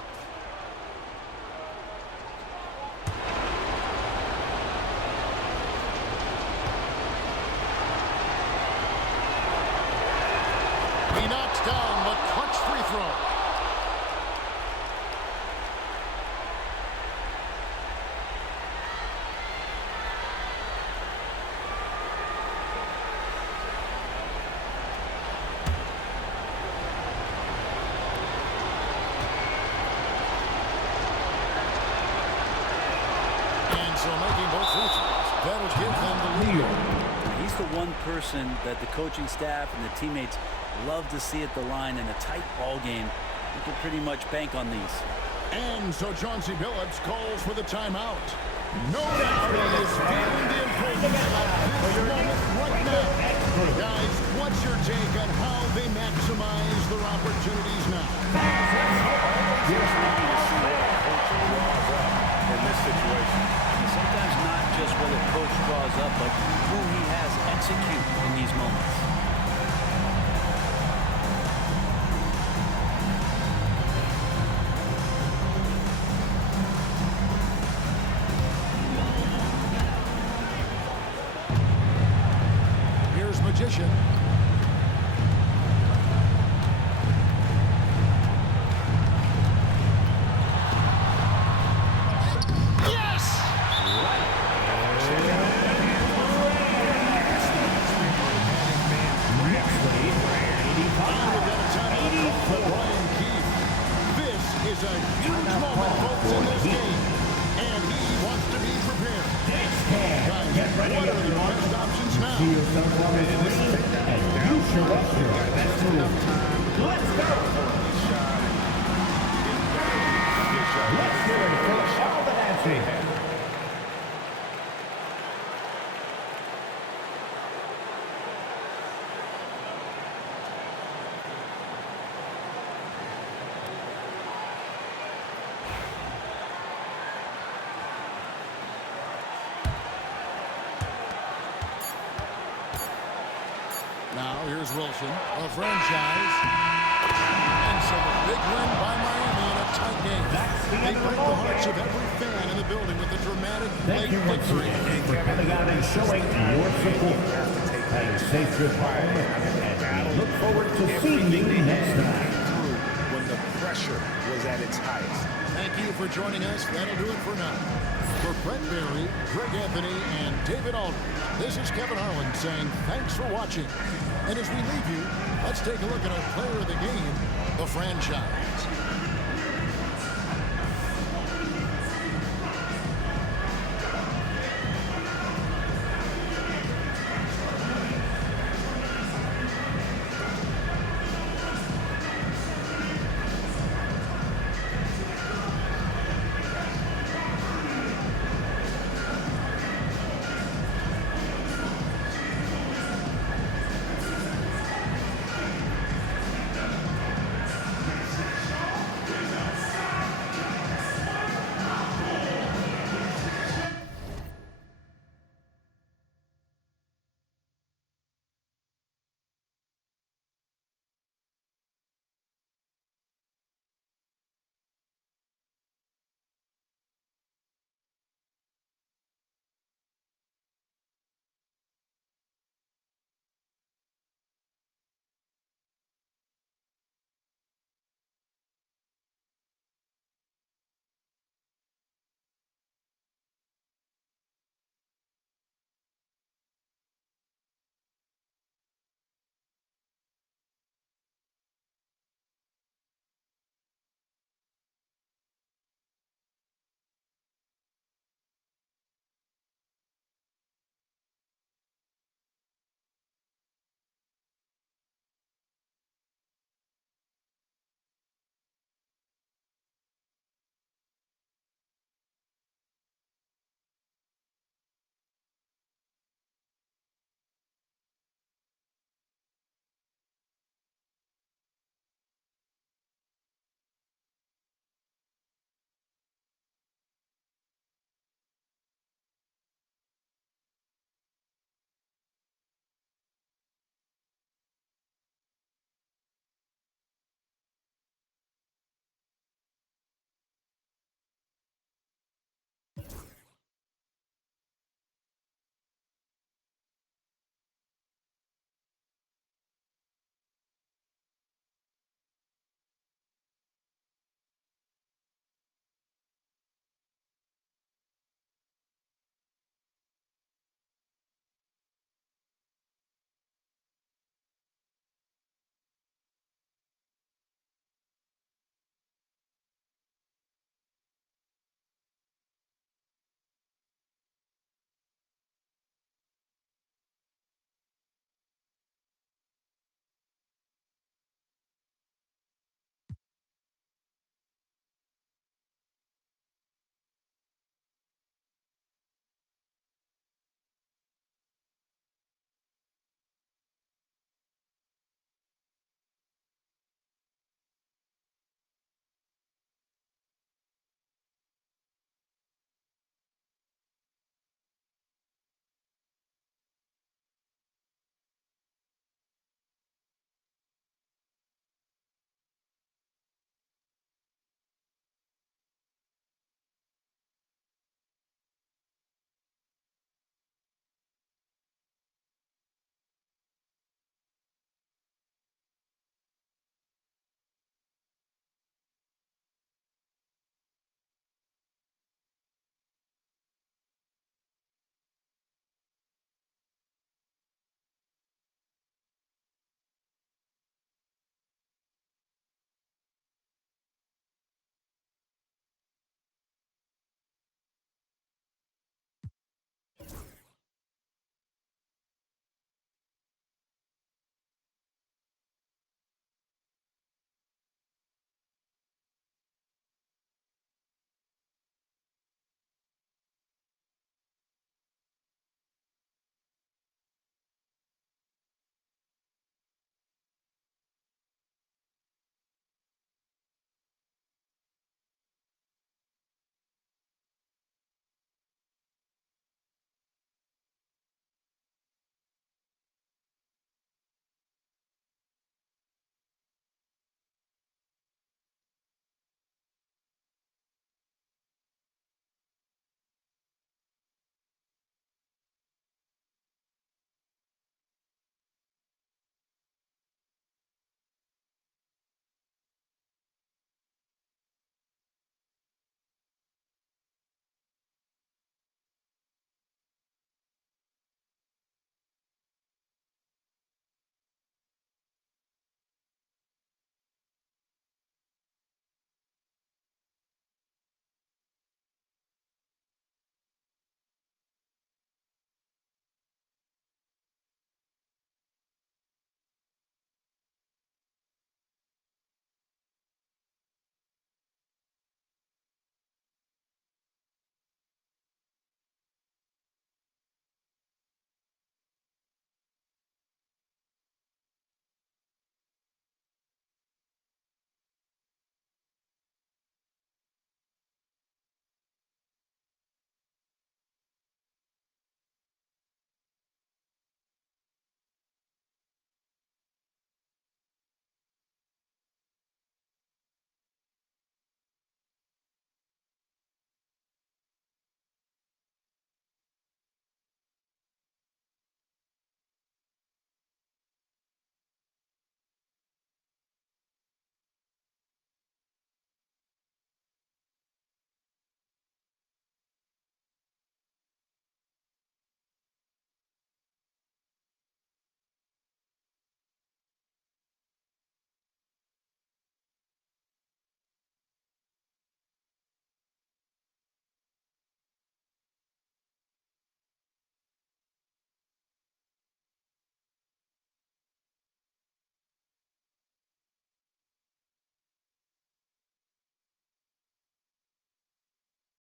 He knocks down the clutch free throw. And so making both free throws, that'll give them the lead. He's the one person that the coaching staff and the teammates love to see at the line in a tight ball game. You can pretty much bank on these. And so Chauncey Billups calls for the timeout. No doubt he is feeling the importance of this moment right now. Guys, what's your take on how they maximize their opportunities now? In this situation. Sometimes not just what a coach draws up, but who he has execute in these moments. Here's Magician. Is a huge moment, folks, in this game, and he wants to be prepared. Guys, what are the best options now? See yourself on the screen and you show up your best move. Let's go! Let's do it for all the dancing. Now, here's Wilson, a franchise. And so the big win by Miami in a tight game. They break the hearts of every fan in the building with a dramatic late Thank you once victory. again for coming out and showing your support. Have a safe trip home, and we look forward to seeing you next time. When the pressure was at its highest. Thank you for joining us. That'll do it for now. For Brett Berry, Greg Anthony, and David Aldridge, this is Kevin Harlan saying thanks for watching. And as we leave you, let's take a look at our player of the game, the franchise.